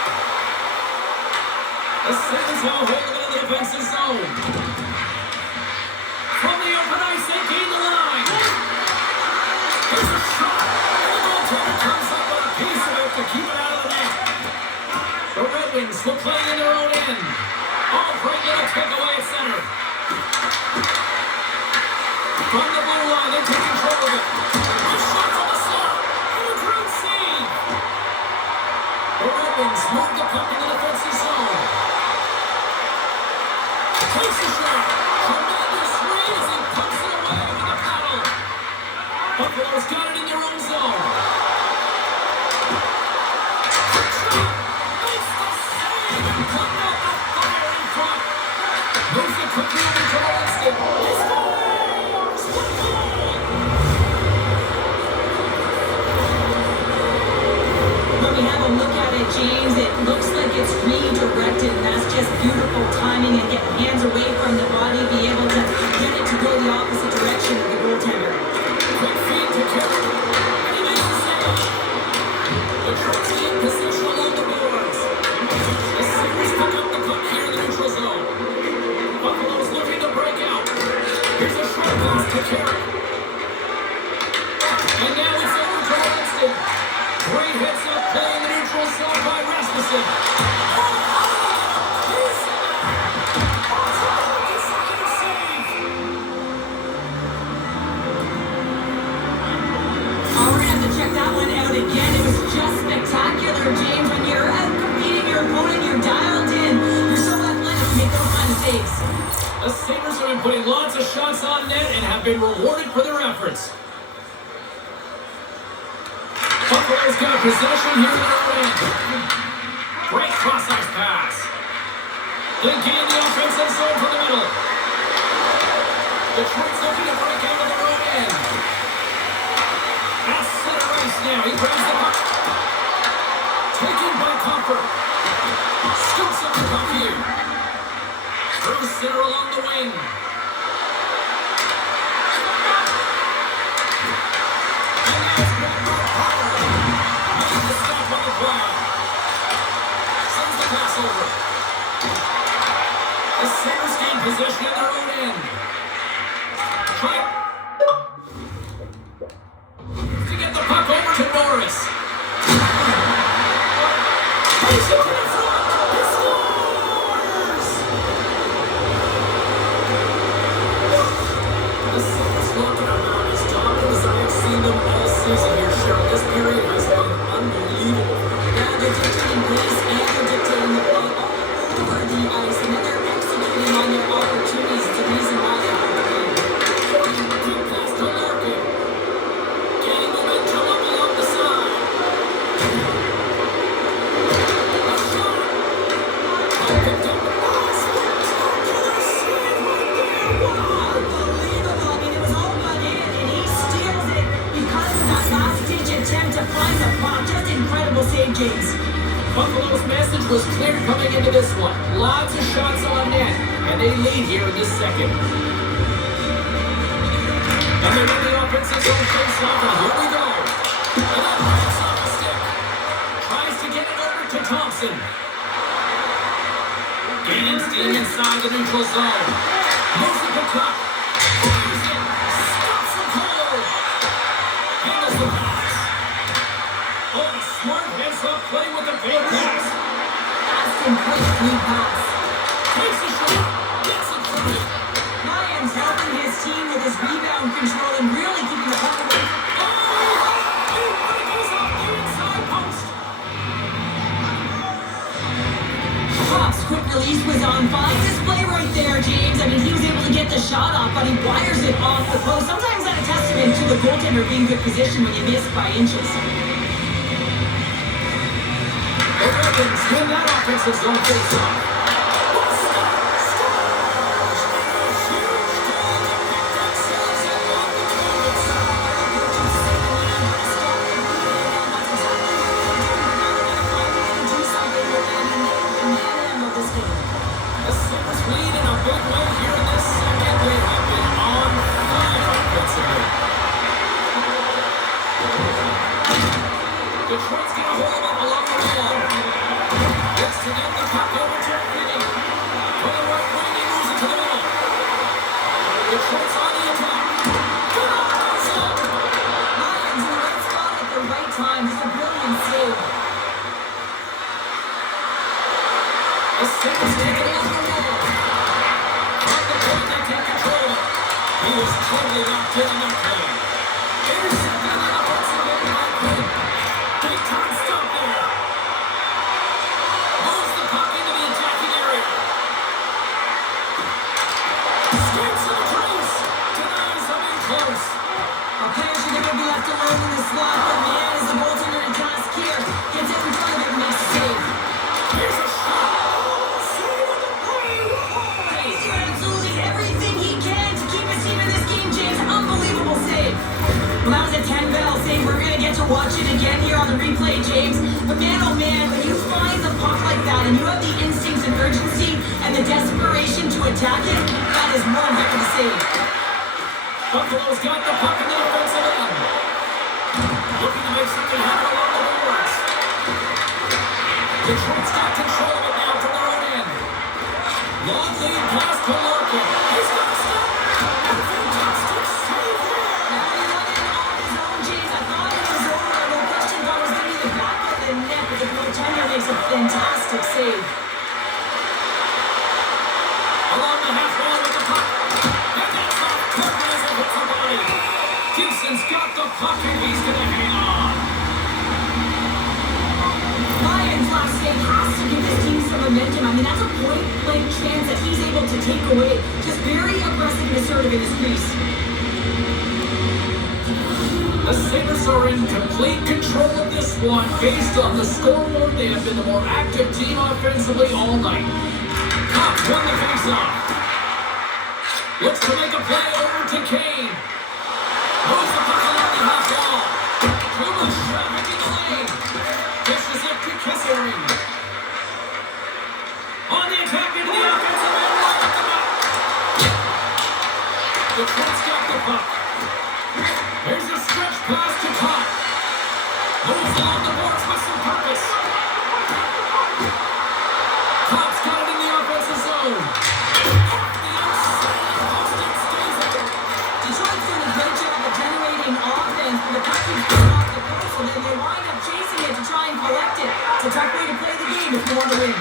The Sabres have a hold of it in the defensive zone. From the open ice, they gain the line. There's a shot. And the goaltender comes up with a piece of it to keep it out of the net. The Red Wings will play in their own end. All great little takeaway at center. From the blue line, they take control of it. A shot from the slot. And a great save. The Red Wings move the puck in the defensive zone. Takes a shot. Tremendous read as he pumps it away with a paddle. Buffalo's got it in their own zone. Makes the save and comes out the fire in front. Moves it quickly over to Rolston. He scores! What a goal! When we have a look at it, James, it looks like it's redirected, and that's just beautiful timing and get hands away from the body, be able to get it to go the opposite direction of the goaltender. Quick feed to Carroll. And he makes the save. The Sharks gain possession along the boards. The Sabres pick up the puck here in the neutral zone. Buffalo's looking to break out. Here's a short pass to Carroll. And now it's over to Rolston. Great hits up play in the neutral zone by Rasmussen. We're going to have to check that one out again. It was just spectacular, James. When you're out competing your opponent, you're dialed in. You're so athletic to make those kind of saves. The Sabres have been putting lots of shots on net and have been rewarded for their efforts. Buffalo's got possession here in their own end. Great cross-ice pass. Linking in the offensive zone from the middle. Detroit's looking to break out of their own end. At center ice now. He grabs the puck. Taken by Comfort. Scoops up the puck here. Through center along the wing. And now it's grabbed by Power. Making the stop on the play. Sends the pass over. The Sabres gain possession in their own end. Try to get the puck over to Norris. Takes it to the front. He scores! The Sabres walking around as dominant as I have seen them all season here, Cheryl. This period has been unbelievable. Yeah, they're dictating pace and they're dictating the play all over the ice, and then they're executing on their opportunities. It's the reason why they have the lead. Quick pass to Larkin. Gaining momentum up along the side. A shot. Puck picked up. Spectacular save right there. Wow. Unbelievable. I mean, it was all but in, and he steals it because of that last-ditch attempt to find the puck. Just incredible save, James. Buffalo's message was clear coming into this one. Lots of shots on net, and they lead here in this second. And they're in the offensive zone face-off, and here we go. And that breaks off the stick. Tries to get it over to Thompson. Gaining steam inside the neutral zone. Moves it to Tuck. Fires it. Stops the goal. Handles the pass. Oh, a smart heads-up play with the big pass. Fast and quick lead pass. Takes a shot. Gets it free. Ryan's helping his team with his rebound control and really keeping the puck away. Oh! And it goes off the inside post. Puck's quick release was on fine display right there, James. I mean, he was able to get the shot off, but he wires it off the post. Sometimes that's a testament to the goaltender being in good position when you miss by inches. The Red seconds. Win that offensive zone face-off. The Sabres lead in a big way here in this second. They have been on fire offensively. Detroit's going to hold them up along the wall. Gets to get the puck over to Vinny. For the right wing, he moves it to the middle. Detroit's on the attack. Good on the whistle. Lions in the right spot at the right time. Just a brilliant save. The Sabres take it off the wall. On the point, they take control of it. He was totally locked in on that play. Intercepted on the offensive end by Quinn. Big time stop there. Moves the puck into the attacking area. Skates to the crease. Denies them in close. Our players should never be left alone in the slot, but man, is the goaltender in task here. Gets it in front of it and makes a save. Here's a shot. He's doing absolutely everything he can to keep his team in this game, James. Unbelievable save. Well, that was a 10-bell save. We're going to get to watch it again here on the replay, James. But man, oh man, when you find the puck like that and you have the instincts and urgency and the desperation to attack it, that is one heck of a save. Buffalo's got the puck in the offensive end. Looking to make something happen along the boards. Detroit's got control of it now from their own end. Long lead pass to Larkin. He's got a stop. A fantastic save there. Now he went in on his own, James. I thought it was over. No question, thought it was going to be the back of the net, but the goaltender makes a fantastic save. Along the half wall with the puck. And that's off. Kirkman as it hits the body. Gibson's got the puck and he's going to hang on. Lions last save has to give this team some momentum. I mean, that's a point-blank chance that he's able to take away. Just very aggressive and assertive in his crease. The Sabres are in complete control of this one. Based on the scoreboard, they have been the more active team offensively all night. Cox won the faceoff. Looks to make a play over to Kane. Moves the puck along the half wall. Too much traffic in the lane. Dishes it to Kissering. On the attack into the offensive end, right up the net. Detroit's got the puck. Here's a stretch pass to Cox. Moves along the boards with some purpose. Cox got it in the offensive zone. Off the outside of the post and stays there. Detroit's doing a great job of generating offense, but the puck keeps going off the post, and then they wind up chasing it to try and collect it. It's a tough way to play the game if you want to win.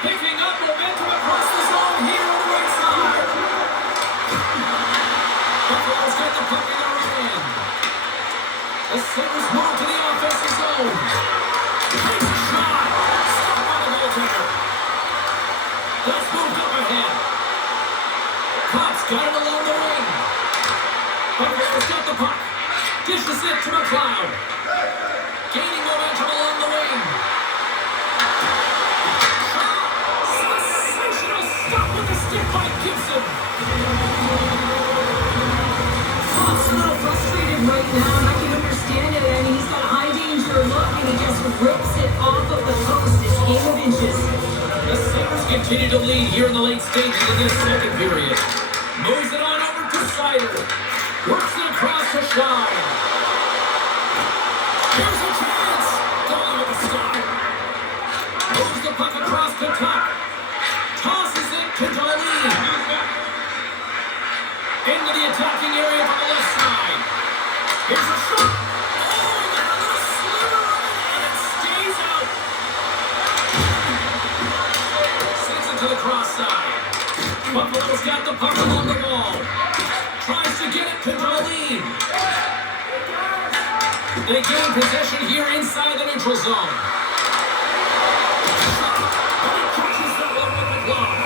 Picking up momentum across the zone here on the right side. Buffalo's got the puck in their own end. The Sabres move to the offensive zone. Takes a shot. Stop by the goaltender. That's moved up ahead. Cox got it along the wing. Buffalo's got the puck. Dishes it to McLeod. Gaining momentum along the wing. Sensational stop with the stick by Gibson. Cox a little frustrated right now, and I can understand it. I mean, he's got a high danger look, and he just rips it off of the post. This game of inches. The Sabres continue to lead here in the late stages of this second period. Moves it on over to Sider. Works it across to Shine. Here's a chance. Goalie with a stop. Moves the puck across the top. Tosses it to Darlene. Into the attacking area from the left side. Here's a shot. Oh, he got a little sliver on it, and it stays out. Sends it to the cross side. Buffalo's got the puck along the wall. Tries to get it to Darlene. They gain possession here inside the neutral zone. And he catches that one with the glove.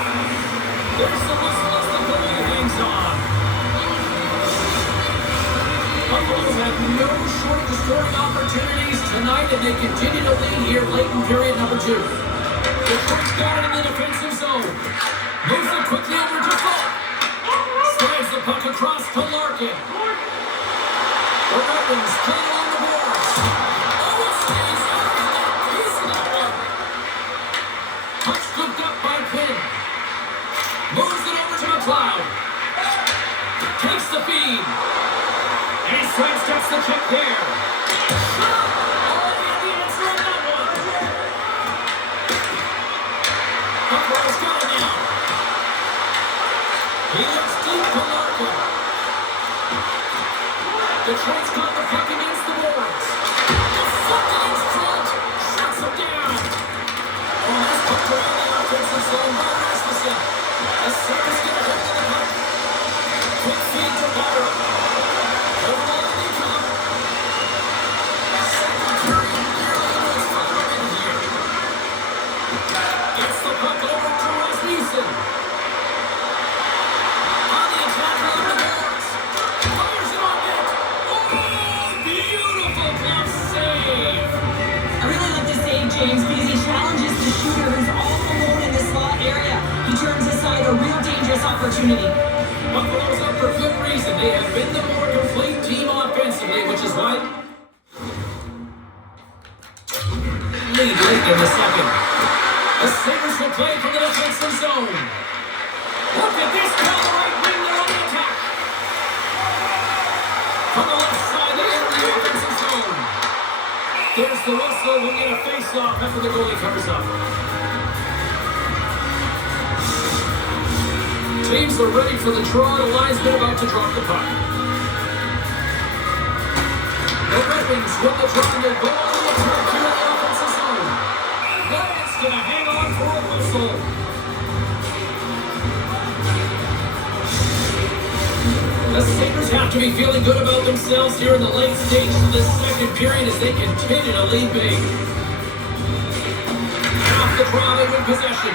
There's the whistle as the goalie hangs on. Buffalo's had no shortage of scoring opportunities tonight, and they continue to lead here late in period number 2. Detroit's got it in the defensive zone. Moves it quickly over to Falk. Slides the puck across to Larkin. The Red Wings play on the boards. Oh, it stays out of that piece of that one. Puck scooped up by Quinn. Moves it over to McLeod. Takes the feed. And he sidesteps the check there. Shot! Oh, he had the answer on that one. Buffalo's got it now. He looks deep to Larkin. Detroit's got the puck against the boards. The fuck against front. Shuts him down. Oh, that's pucked around the offensive zone by Rasmussen. The Sabres get a hold of the puck. Quick feed to Bauer. Overall, they come. Second period nearly into its final minute here. Gets the puck over to Rasmussen. On the attack along the boards. Fires it on net. Oh, beautiful glove save. I really like the save, James, because he challenges the shooter who's all alone in the slot area. He turns aside a real dangerous opportunity. Buffalo's up for good reason. They have been the more complete team offensively, which is why lead late in the second. The Sabres will play from the defensive zone. Look at this now, the right wing, they're on the attack. From the left side, they enter the offensive zone. There's the whistle. We'll get a face-off after the goalie covers up. Teams are ready for the draw. The linesman about to drop the puck. The Red Wings win the draw and they go on the attack here in the offensive zone. That's going to hang on for a whistle. The Sabres have to be feeling good about themselves here in the late stages of this second period as they continue to lead big. Off the draw, they win possession.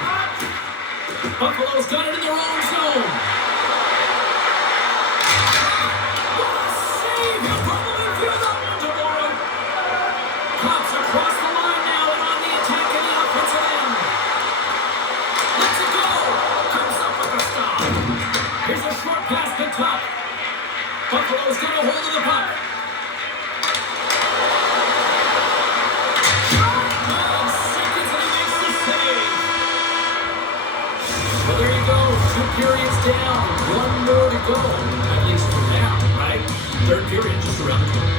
Buffalo's got it in their own zone. What a save! He'll probably feel that one tomorrow. Pops across the line now and on the attack in the offensive end. Lets it go. Comes up with a stop. Here's a short pass to top. Buffalo's got a hold of the puck. Well, there you go. 2 periods down. 1 more to go. At least for now, right? Third period just around the corner.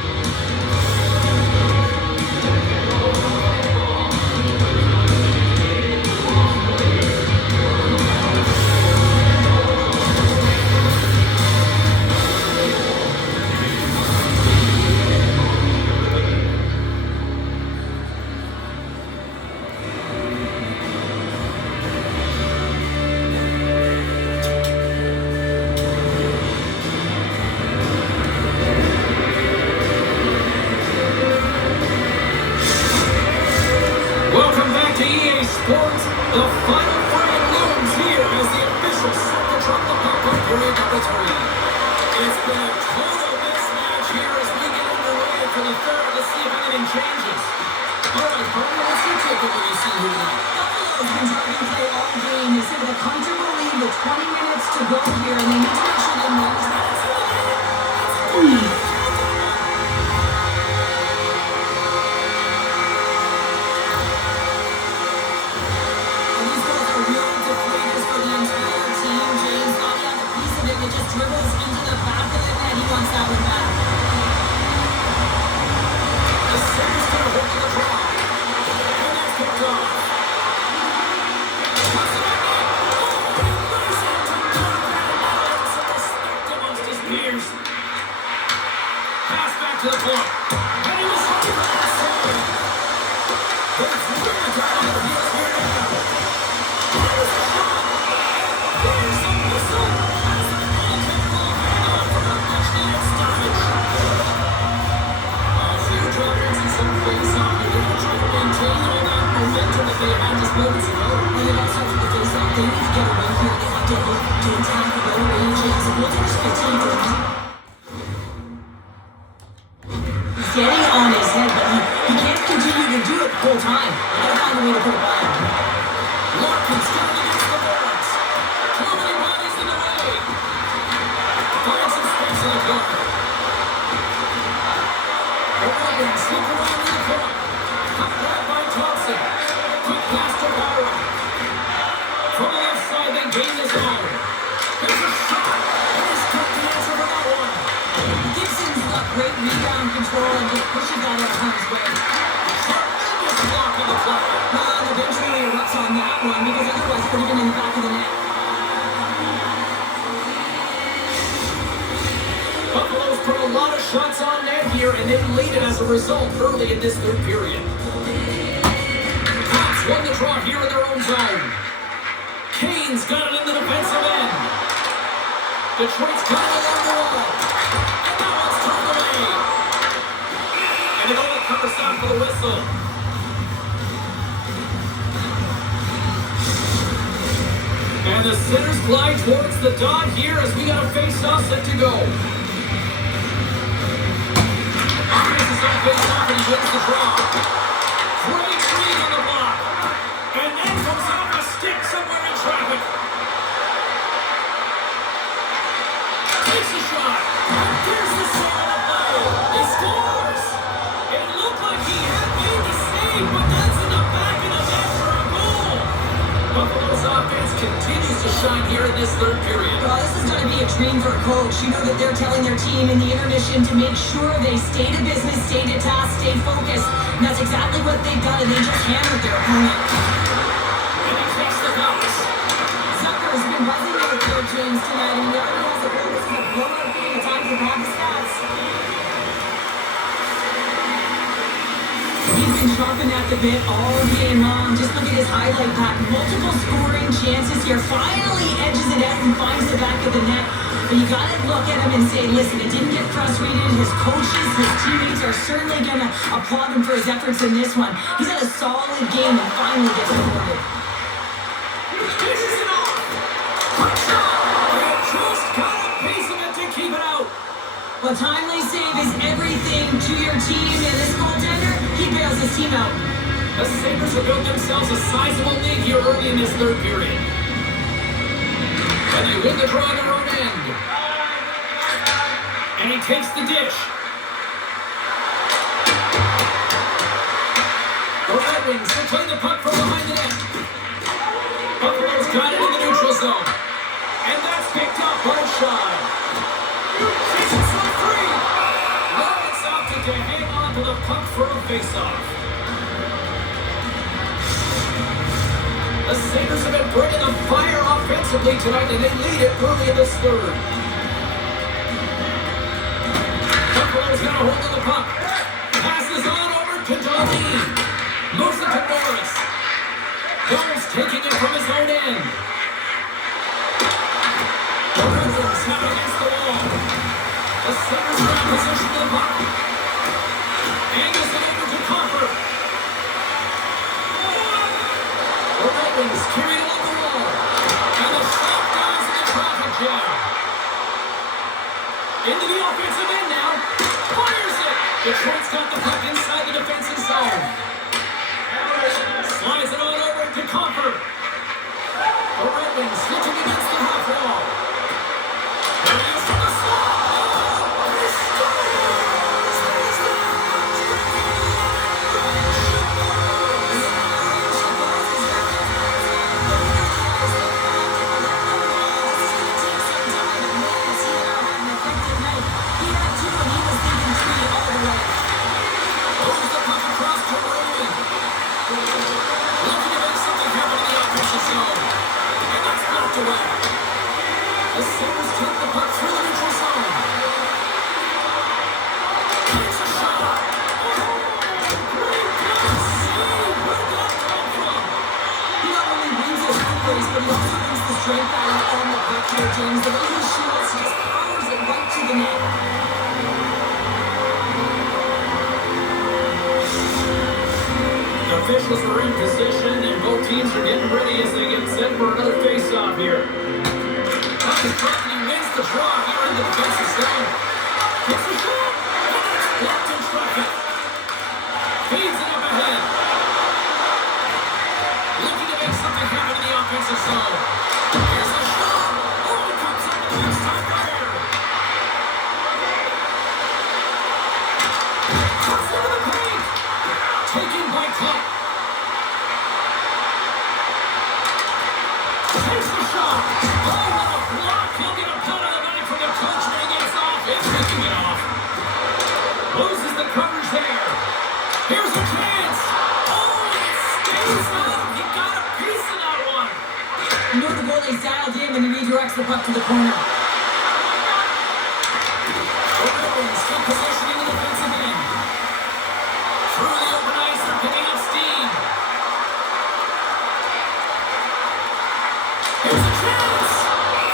steady on his head, but he can't continue to do it the whole time. Gotta find a way to put it by him. Larkin's got against the boards. Too many bodies in the way. Finds some space in the corner. O'Reilly slip around in the corner. Cut back by Thompson. Quick pass to Byron. From the left side, they gain the zone. There's a shot. And he's got the answer for that one. Gibson's got great rebound control and just pushes that out of harm's way. Tremendous block on the play. Eventually erupts on that one because otherwise it would have been in the back of the net. Buffalo's put a lot of shots on net here, and they lead it as a result early in this third period. Cops won the draw here in their own zone. Kane's got it in the defensive end. Detroit's got it along the wall. And that one's turned away. And it only covers down for the whistle. And the sitters glide towards the dot here as we got a face-off set to go. Faces on face-off and he wins the draw. Great read on the block. And then comes out a stick somewhere in traffic. Takes a shot. And there's the save on the play. He scores. It looked like he had made the save, but that's in the back of the net for a goal. Buffalo's offense continues to shine here in this third period. Well, this is going to be a dream for a coach. You know that they're telling their team in the intermission to make sure they stay to business, stay to task, stay focused. And that's exactly what they've done, and they just hammered their opponent. And he takes the pass. Zucker's been buzzing out there, James, tonight, and he already has a goal. This is a blowout game. It's time to grab the stats. He's been chomping at the bit all game long. Just look at his highlight pack. Multiple scoring chances here. Finally edges it out and finds the back of the net. But you got to look at him and say, listen, it didn't get frustrated. His coaches, his teammates are certainly going to applaud him for his efforts in this one. He's had a solid game and finally gets rewarded. Dishes it off. Quick shot. They just got a piece of it to keep it out. Well, timely save is everything to your team, and this goaltender, he bails his team out. The Sabres have built themselves a sizable lead here early in this third period. And they win the draw on their own end. And he takes the dish. The Red Wings will play the puck from behind the net. Buffalo's got it in the neutral zone. And that's picked up by Shine. Shoots it from three. Lawrence opted to hang on to the puck for a face-off. The Sabres have been bringing the fire offensively tonight, and they lead it early in this third. Buffalo's got a hold of the puck. Passes on over to Darlene. Moves it to Norris. Norris taking it from his own end. The Red Wings have it against the wall. The Sabres are in position with the puck. Angles it over to Copper. The Red Wings carry it along the wall. And the shot goes in the traffic jam. Into the offensive end now. Fires it. Detroit's got the puck inside the defensive zone. Slides it on over to Copper. The Red Wings looking against the half wall. There he is from the slot. Oh, he scores! He's moves the puck across to Rowan. Looking to make something happen in the offensive zone. And that's blocked away. The Sabres take the puck through the neutral zone. Takes a shot. Oh, great pass. Save. Where'd that come from? He not only wins his own race, but he also brings the strength out on the puck here, James. The way he shoots, he just powers it right to the net. The officials are in position, and both teams are getting ready as they get set for another face-off here. Puck is dropped, and he wins the draw here in the defensive zone. Hits the shot, and it's blocked in traffic. Tracks the puck to the corner. Bruins get possession in the defensive end. Through the open ice, they're picking up steam. Here's a chance!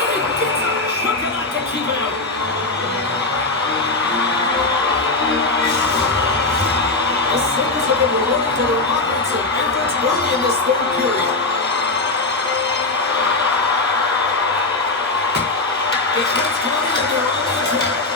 And he gets a chocolate to keep out. The Sabres have been rewarded for their offensive efforts early in this third period. The Trents come in and they're on the attack.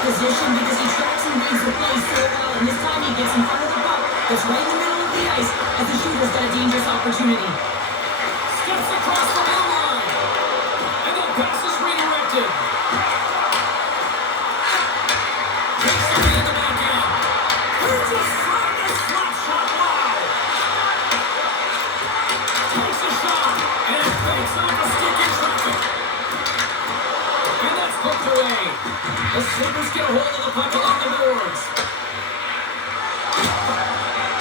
Position because he tracks and reads the play so well, and this time he gets in front of the puck that's right in the middle of the ice as the shooter's got a dangerous opportunity. Steps across the blue line, and the pass is redirected. Takes the lead in the back end. Here's a strike, a slap shot, wow! Takes a shot, and it fakes off a stick in traffic. And that's hooked away. The Sabres get a hold of the puck along the boards.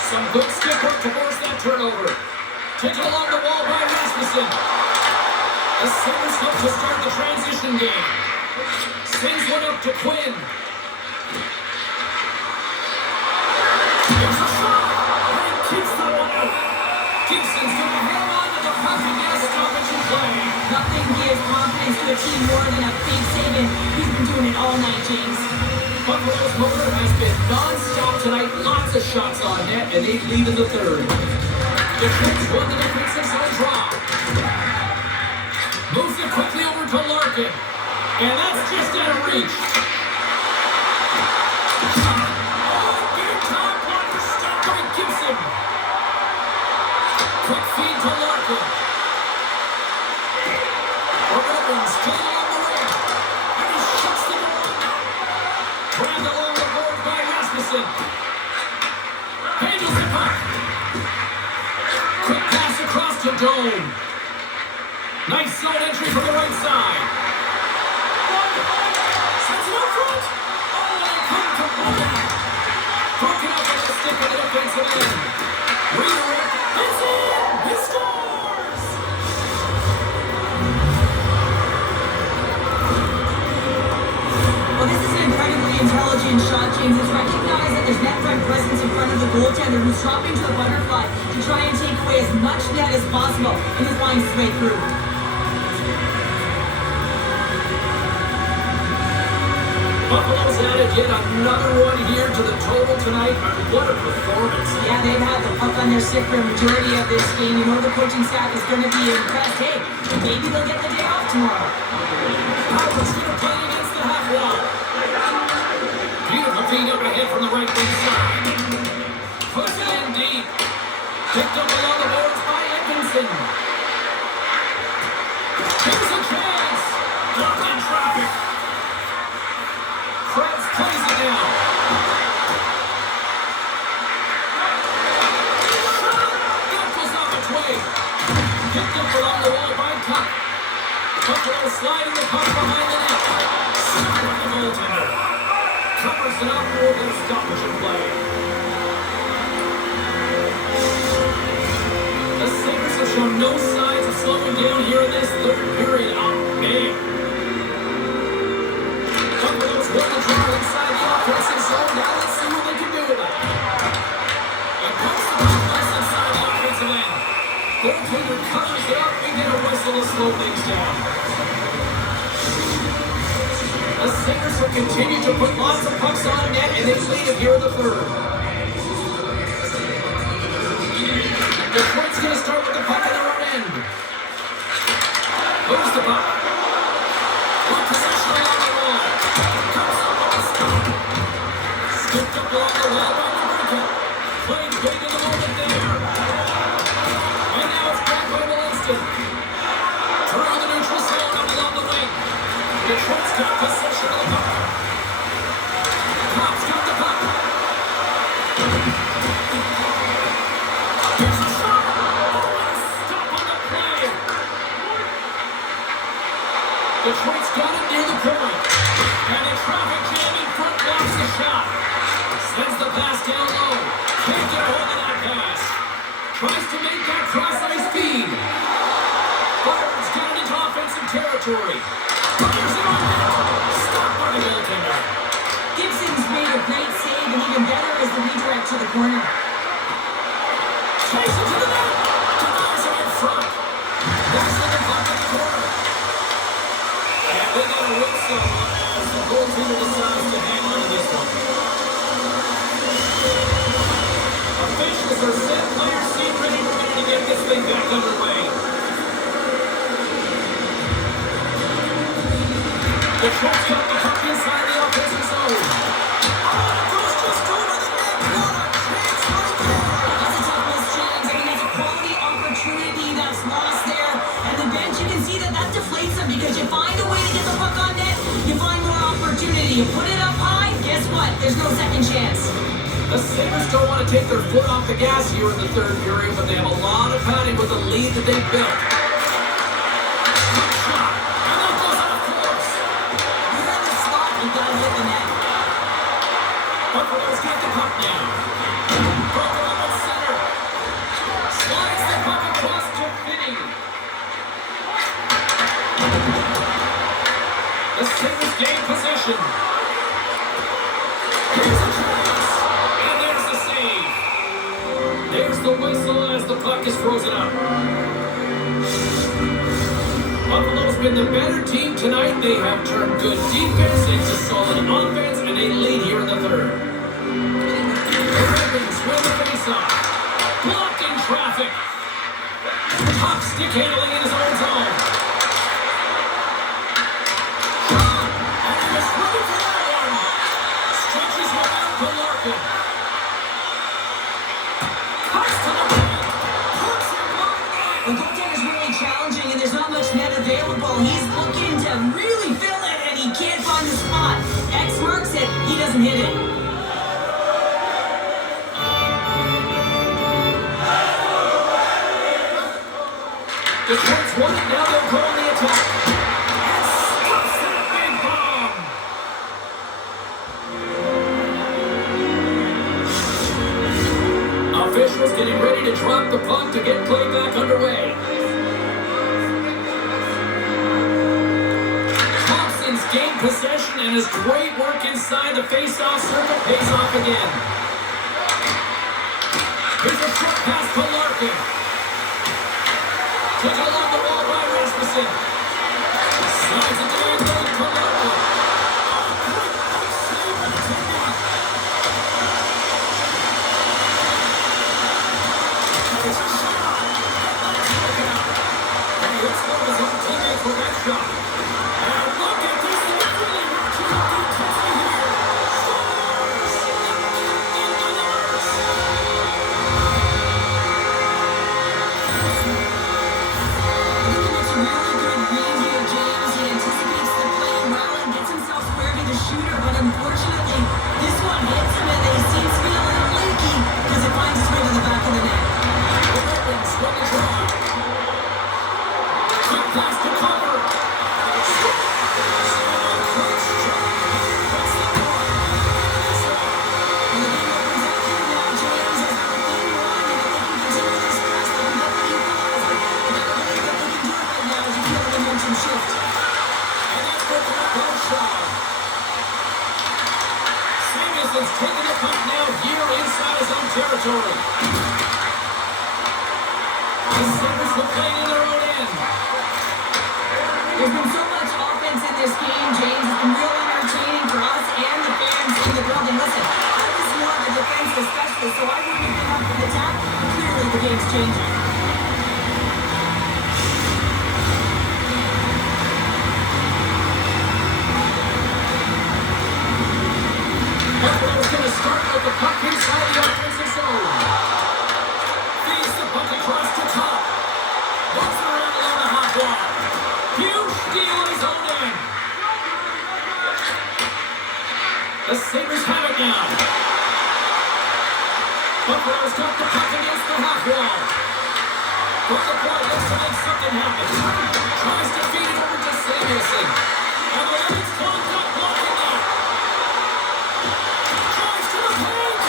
Some good stick work to force that turnover. Taken along the wall by Rasmussen. The Sabres look to start the transition game. Sends one up to Quinn. There's a shot, and he keeps the one out. Gibson's going to hang on to the puck and get a stoppage in play. Nothing gives confidence to a team more than a big save, and he's been doing it all night, James. Buffalo's motor has been non-stop tonight. Lots of shots on net, and they lead in the third. The Trents won the defensive zone draw. Moves it quickly over to Larkin. And that's just out of reach. Shot. Oh, big time blocker stop by Gibson. Quick feed to Larkin. Bruins clean on the rim. And he shuts the door. Grabbed along the board by Rasmussen. Handles the puck. Quick pass across to Dome. Nice zone entry from the right side. Sends it up front. Oh, and couldn't complete that. Broken up with the stick on the defensive end. Redirect. It's in. He scores. Well, this is an incredibly intelligent shot, James. It's recognized that there's net front presence in front of the goaltender who's dropping to the butterfly to try and take away as much net as possible, and he finds his way through. Buffalo's added yet another one here to the total tonight. What a performance. Yeah, they've had the puck on their stick for a majority of this game. You know the coaching staff is going to be impressed. Hey, maybe they'll get the day off tomorrow. Howard's going to play against the half wall. Beautiful feed up ahead from the right wing side. Puts it in deep. Picked up along the boards by Atkinson. Here's a chance. Blocked in traffic. Krebs plays it down. Shot! That goes off its way. Picked up along the wall by Tuck. Buffalo sliding the puck behind the net. Shot on the goaltender. Covers it up for the stoppage in play. The Sabres have shown no signs of slowing down here in this third period. Oh, man. Buffalo's won the draw inside the offensive zone. Now let's see what they can do with it. And puts the puck less inside the offensive end. Goaltender covers it up. We get a whistle to slow things down. The Sabres will continue to put lots of pucks on net, and they lead it here in the third. Detroit's going to start with the puck at their own end. Moves the puck. One possession along the wall. Comes up on the stop. Skipped up along the wall by Marinka. Played big in the moment there. And now it's back by Willinston. Through the neutral zone up along the wing. Detroit's got possession of the puck. Cops got the puck. Here's a shot. Oh, and a stop on the play. Detroit's got it near the point. And in traffic, down low. Can't get a hold of that pass. Tries to make that cross-ice feed. Fires down into offensive territory. Fires it on net. Stopped by the goaltender. Gibson's made a great save, and even better is the redirect to the corner. Chase it to the net. Denies it in front. That's the puck in the corner. And they got a whistle as the goaltender decides to hang on to this one. Officials are set. Players seem ready. We're going to get this thing back underway. The Trots got the puck inside the offensive zone. Oh, it goes just over the net. What a chance right there. That's a tough miss, James. I mean, there's a quality opportunity that's lost there. And the bench, you can see that deflates them because you find a way to get the puck on net, you find more opportunity. You put it up high, guess what? There's no second chance. The Sabres don't want to take their foot off the gas here in the third period, but they have a lot of padding with the lead that they've built. Good shot. And that goes off course. You're in the slot, you gotta hit the net. Buffalo's got the puck now. Broken up at center. Slides the puck across to Finney. The Sabres gain possession. Here's a chance. And there's the save. There's the whistle as the puck is frozen up. Buffalo's been the better team tonight. They have turned good defense into solid offense, and they lead here in the third. The Ravens win the faceoff. Blocking traffic. Top stick handling in his own zone. Shot. And he was ready for that one. Stretches one out to Larkin. Cuts to the rim. Puts it wide net. The goaltender's really challenging, and there's not much net available. He's looking to really fill it, and he can't find the spot. X marks it, he doesn't hit it. The Trots won it, now they'll go on the attack. And stops that big bomb. Officials getting ready to drop the puck to get play back underway. Thompson's gained possession and his great work inside the face-off circle pays off again. Here's a short pass to Larkin. Took it along the wall by Rasmussen. Slides it down going to Larkin. Oh, quick save by the technique. It's a shot. Look out. And he hits one of his own teammates with that shot. And look at this. They're really rocking up the intensity here. Scores! In the numbers. I think he makes a really good read here, James. He anticipates the play well and gets himself square to the shooter, but unfortunately, this one hits him and he seems to be a little leaky because it finds its way to the back of the net. The Ravens run the draw. Quick pass to cover. Samuelson's taking the puck now here inside his own territory. The Sabres will play in their own end. There's been so much offense in this game, James. It's been real entertaining for us and the fans in the building. Listen, I was more of a defensive specialist, so I wouldn't have been up for the tap. Clearly, the game's changing. Buffalo's going to start with the puck inside the offensive zone. Feeds the puck across the top. Walks it around along the half wall. Huge steal in his own end. The Sabres have it now. Buffalo's got the puck against the half wall. From the point, looks to make something happen. Tries to feed it over to Samuelson. And the Lions close up blocking that. Tries to the point.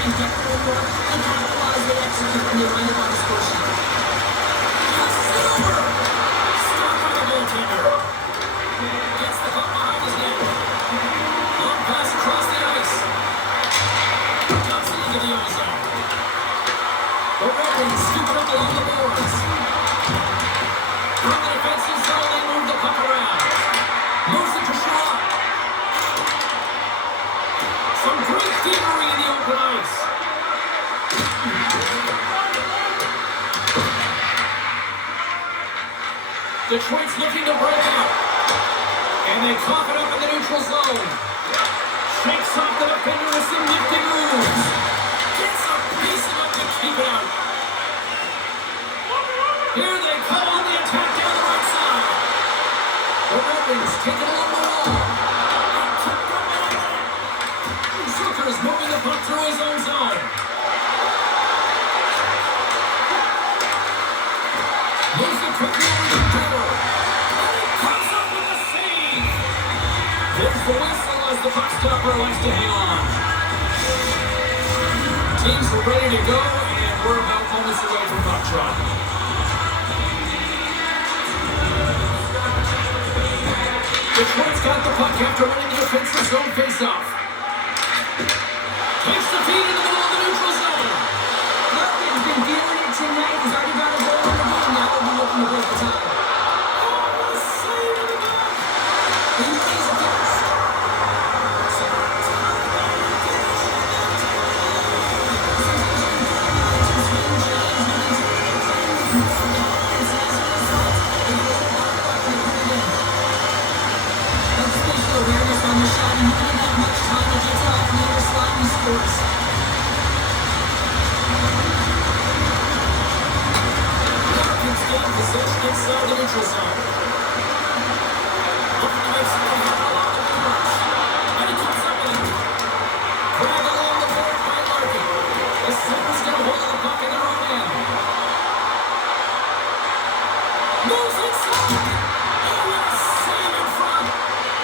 and get a little more. They capitalize, they execute, and they wind up on the score sheet. Passes it over. Stopped by the goaltender. Gets the puck behind his net. Long pass across the ice. Dumps it into the ozone. The Red Wings scoop it up along the boards. From the defensive zone, they move the puck around. Moves it to Shaw. Some great thievery in the open ice. Detroit's looking to break out. And they cough it up in the neutral zone. Shakes off the defender with some nifty moves. Gets a piece of it to keep it out. Here they come on the attack down the right side. The Red Wings take it along the wall. Zucker's moving the puck through his own zone. Moves it quickly over the door. And he comes up with a save. There's the whistle as the puck stopper likes to hang on. Teams are ready to go, and we're about moments away from puck drop. Detroit's got the puck after winning the defensive zone faceoff. Takes the feed in the middle of the neutral zone. Larkin's been feeling it tonight. He's already got a goal in the game. Now we'll be looking to break the tie. Oh, a save in the back. He plays a pass. Spatial awareness on the shot, and he didn't have much time to get it off the other slot, and he scores. Larkin's gained possession inside the neutral zone. Looking to make something happen along the boards. And he comes up with it. Drag along the board by Larkin. The Sabres get a hold of the puck in their own end. Moves inside. Oh, what a save in front.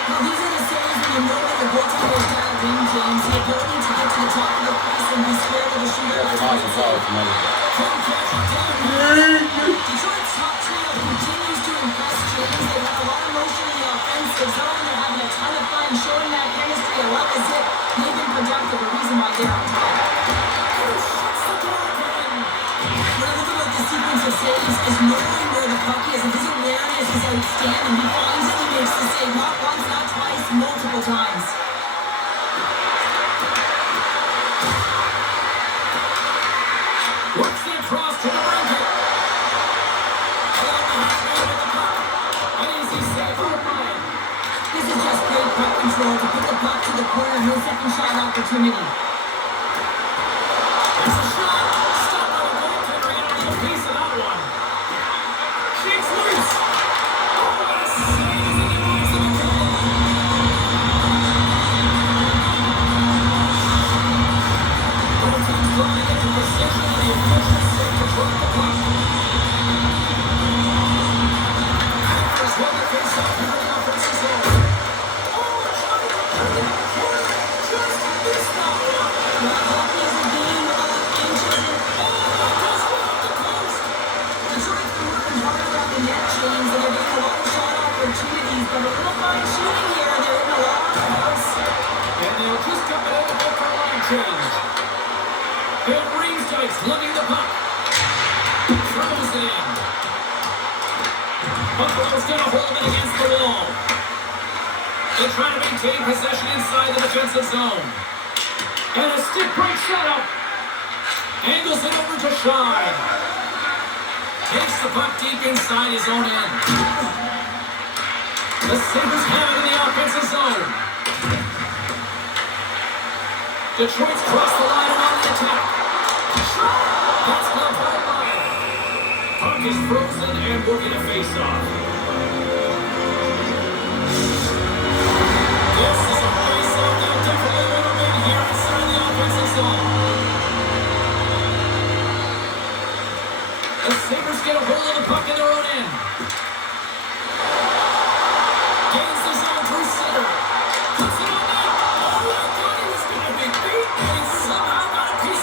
Now, these are the saves when you know that the goaltender is dialed in, James. The ability to get to the top of the crease and be square with a shooter. That's an awesome foul from him. Couldn't catch it down. Detroit's top trio continues to impress, James. They've had a lot of motion in the offensive zone. They're having a ton of fun showing that chemistry. A lot as if they've been productive, a reason why they're on top. Shuts the door again. What I love about this sequence of saves is knowing where the puck is, and his awareness is outstanding. He finds it, he makes the save, not once, not twice, multiple times. Works it across to the blanket. Along the halfway with the puck. An easy save on Ryan. This is just great puck control to put the puck to the corner, no second shot opportunity. There's a shot. Stopped by the goaltender. He had a piece of that one. Shakes loose. Oh, what a save as he gets to the goal. Both teams trying to get to position and the official save to drop the puck. Actors won the face-off here in the offensive zone. Oh, it's coming up to the corner. Just missed that one. Well, hockey is a game of inches. Oh, it goes off the post. Detroit's been working hard around the net, James, and they're getting a lot of shot opportunities, but a little fine shooting here. They're in a lot of house. And they'll just come out to go for a line change. Bill Riemsdyk's lugging the puck. Throws it in. Buffalo's got a hold of it against the wall. They try to maintain possession inside the defensive zone. And a stick break setup. Angles it over to Shine. Takes the puck deep inside his own end. The Sabres have it in the offensive zone. Detroit's crossed the line and on the attack. Shot! That's gloved by Ryan. Puck is frozen and we'll get a face-off. This is a face-off that definitely would have been here inside the offensive zone. The Sabres get a hold of the puck in their own end. Gains the zone through center. Puts it on net. Oh, I thought he was going to be beat, and he somehow got a piece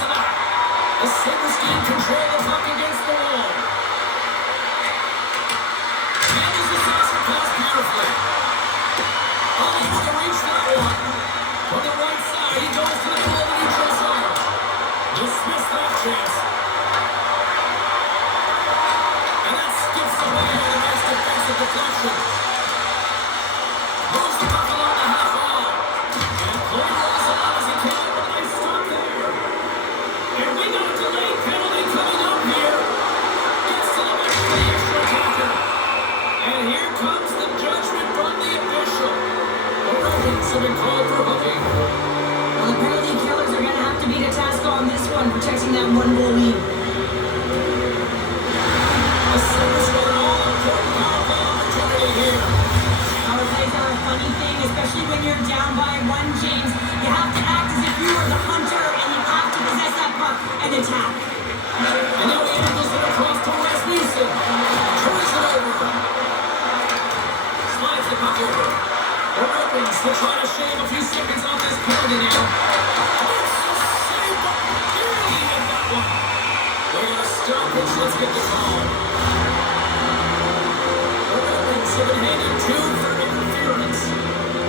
by one, James. You have to act as if you were the hunter, and you have to possess that puck and attack. And now he angles it across to Rasmussen. Turns it over. Slides the puck over. The Red Wings will try to shave a few seconds off this penalty now. It's a save, but barely in that one. They're going to stoppage. Let's get the call. The Red Wings have been handed 2 for interference.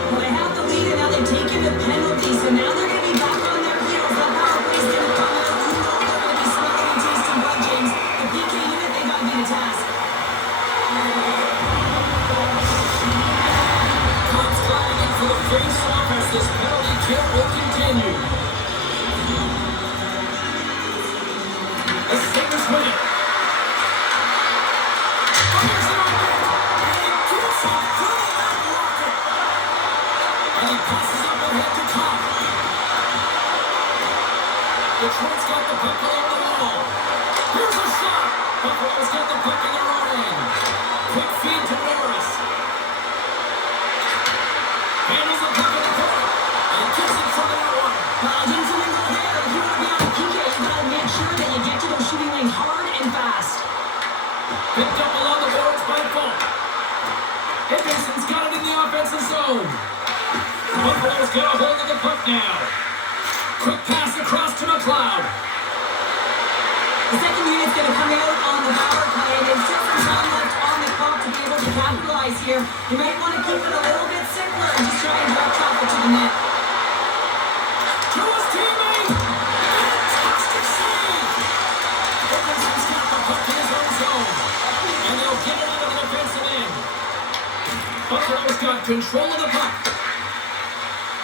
Well, they have the lead, and now they've taken the penalty, so now they're going to be back on their heels. That power play is going to come out. You know they're going to be smelling and tasting blood, James. The PK unit, they got to be the task. Cops climbing in for the face-off as this penalty kill will continue. The Sabres win it. Fires it on net. And he gets it through that rocket. And he passes up ahead to Cobb. Detroit's got the puck along the wall. Here's a shot. Buffalo's got the puck in their own end. Quick feed to Norris. Handles the puck in the corner. And gets it from the net one. Gentlemen, there, if you want to be on the PK, you got to make sure that you get to those shooting lanes hard and fast. Picked up along the boards by Falk. Henderson's got it in the offensive zone. Buffalo's got a hold of the puck now. Quick pass across to McLeod. The second unit's going to come out on the power play, and there's still some time left on the clock to be able to capitalize here. You might want to keep it a little bit simpler and just try and direct traffic to the net. To his teammate. Fantastic save. Henderson's got the puck in his own zone. And they'll get it out of the defensive end. Buffalo's got control of the puck.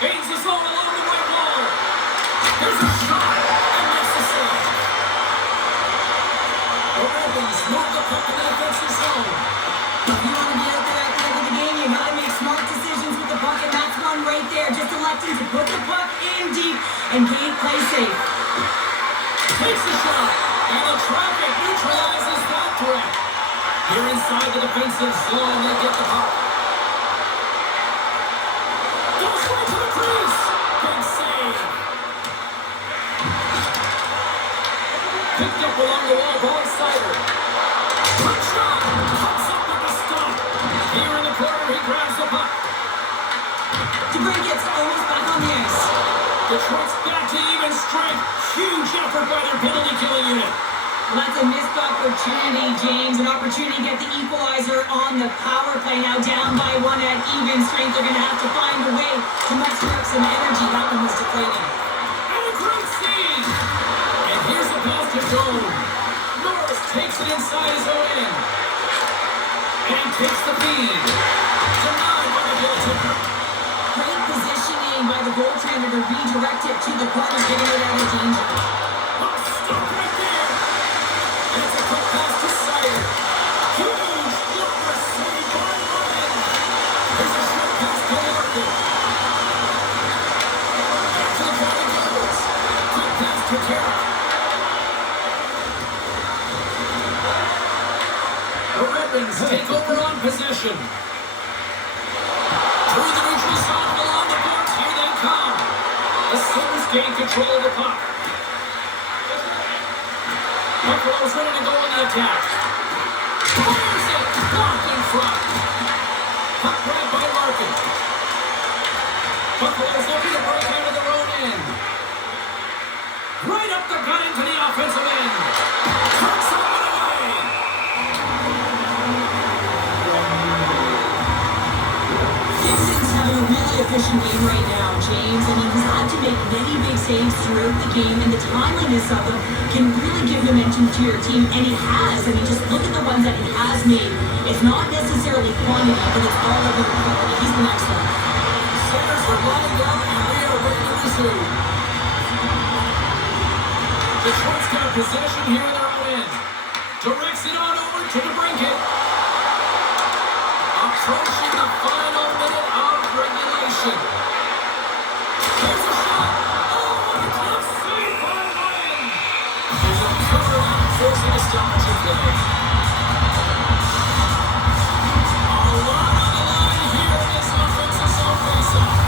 Gains the zone along the right wall. There's a shot. And makes the save. The Red Wings move the puck in the defensive zone. If you want to be out there at the end of the game, you got to make smart decisions with the puck, and that's one right there. Just electing to put the puck in deep and play safe. Takes the shot. And the traffic neutralizes that threat. Here inside the defensive zone, they get the puck. Goes right to the crease. Big save. Picked up along the wall by Sider. Quick shot. Comes up with the stop. Here in the corner, he grabs the puck. DeBrink gets almost back on the ice. Detroit's back to even strength. Huge effort by their penalty killing unit. Well, that's a missed opportunity, James. An opportunity to get the equalizer on the power play. Now down by one at even strength. They're going to have to find a way to muster up some energy. That one was deflating. And a great save. And here's the pass to Jones. Norris takes it inside his own end. And takes the feed. Denied by the goaltender. Great positioning by the goaltender to redirect it to the corner, getting it out of danger. Oh, stop right there. And it's a quick pass to Sider. Huge blocker save by Ryan. There's a short pass to Larkin. Back to the County Cowboys. Quick pass to Carroll. The Red Wings take over on possession. Through the neutral zone along the boards, here they come. The Sabres gain control of the puck. Buffalo's ready to go on the attack. Fires it! Blocked in front. Puck grabbed by Larkin. Buffalo's looking to break out of their own end. Right up the gut into the offensive end. Turns the one away. Gibson's having a really efficient game right now, James. I mean, he's had to make many big saves throughout the game, and the timeliness of them can really give momentum to your team, and he has. I mean, just look at the ones that he has made. It's not necessarily quantity, but it's all of the quality. He's been excellent. Sabres are lined up, and we are ready to resume. Detroit's got possession here in their own end. Directs it on over to DeBrincat. Approaching the final minute of regulation. Here's a shot. Oh, what a tough save by Ryan. There's a cover out, forcing a stoppage of play. A lot on the line here in this offensive zone faceoff.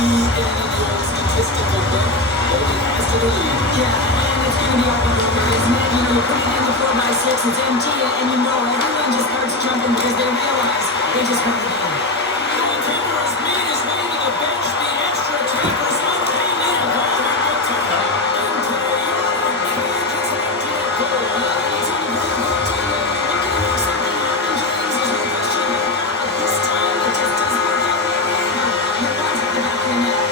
He's getting into the old statistical book, holding fast to the lead. Yeah, and it's going to be all over, isn't it? You know, you put it in the 4x6, it's empty, and you know everyone just starts jumping because they realize they just won the game. Goaltender has made his way to the bench. The extra attackers already need a goal. In play, Kansas after a goal. He's on the board, goaltender. Looking to make something happen, James. There's no question about that. But this time, it just doesn't work out the way they want. And it runs at the back of the net.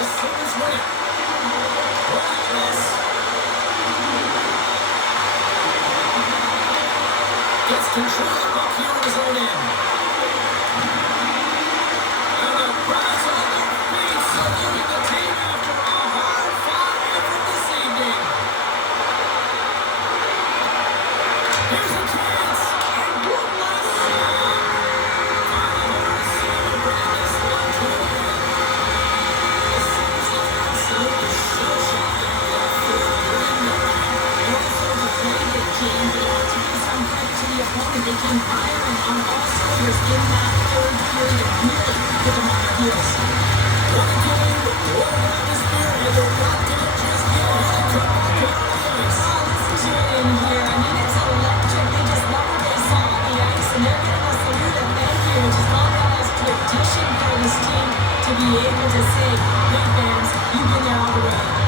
The Sabres win it. Morales gets control of the puck here in his own end. And the crowd's on their feet, saluting the team after a hard-fought effort this evening. Here's a chance, and one last shot. Finally, the Sabre bringing this one to an end. The Sabres look absolutely shell-shocked after that third period. And also to play the game, they have to give some credit to the opponent. They came firing on all cylinders in that third period. Really put them on their heels. What a game, what an atmosphere, and they're not going to just get a helicopter down the ice. Oh, listen to it in here. I mean, it's electric. They just love what they saw on the ice, and they're giving us a salute and thank you, which is not as tradition for this team to be able to say, hey fans, you've been there all the way.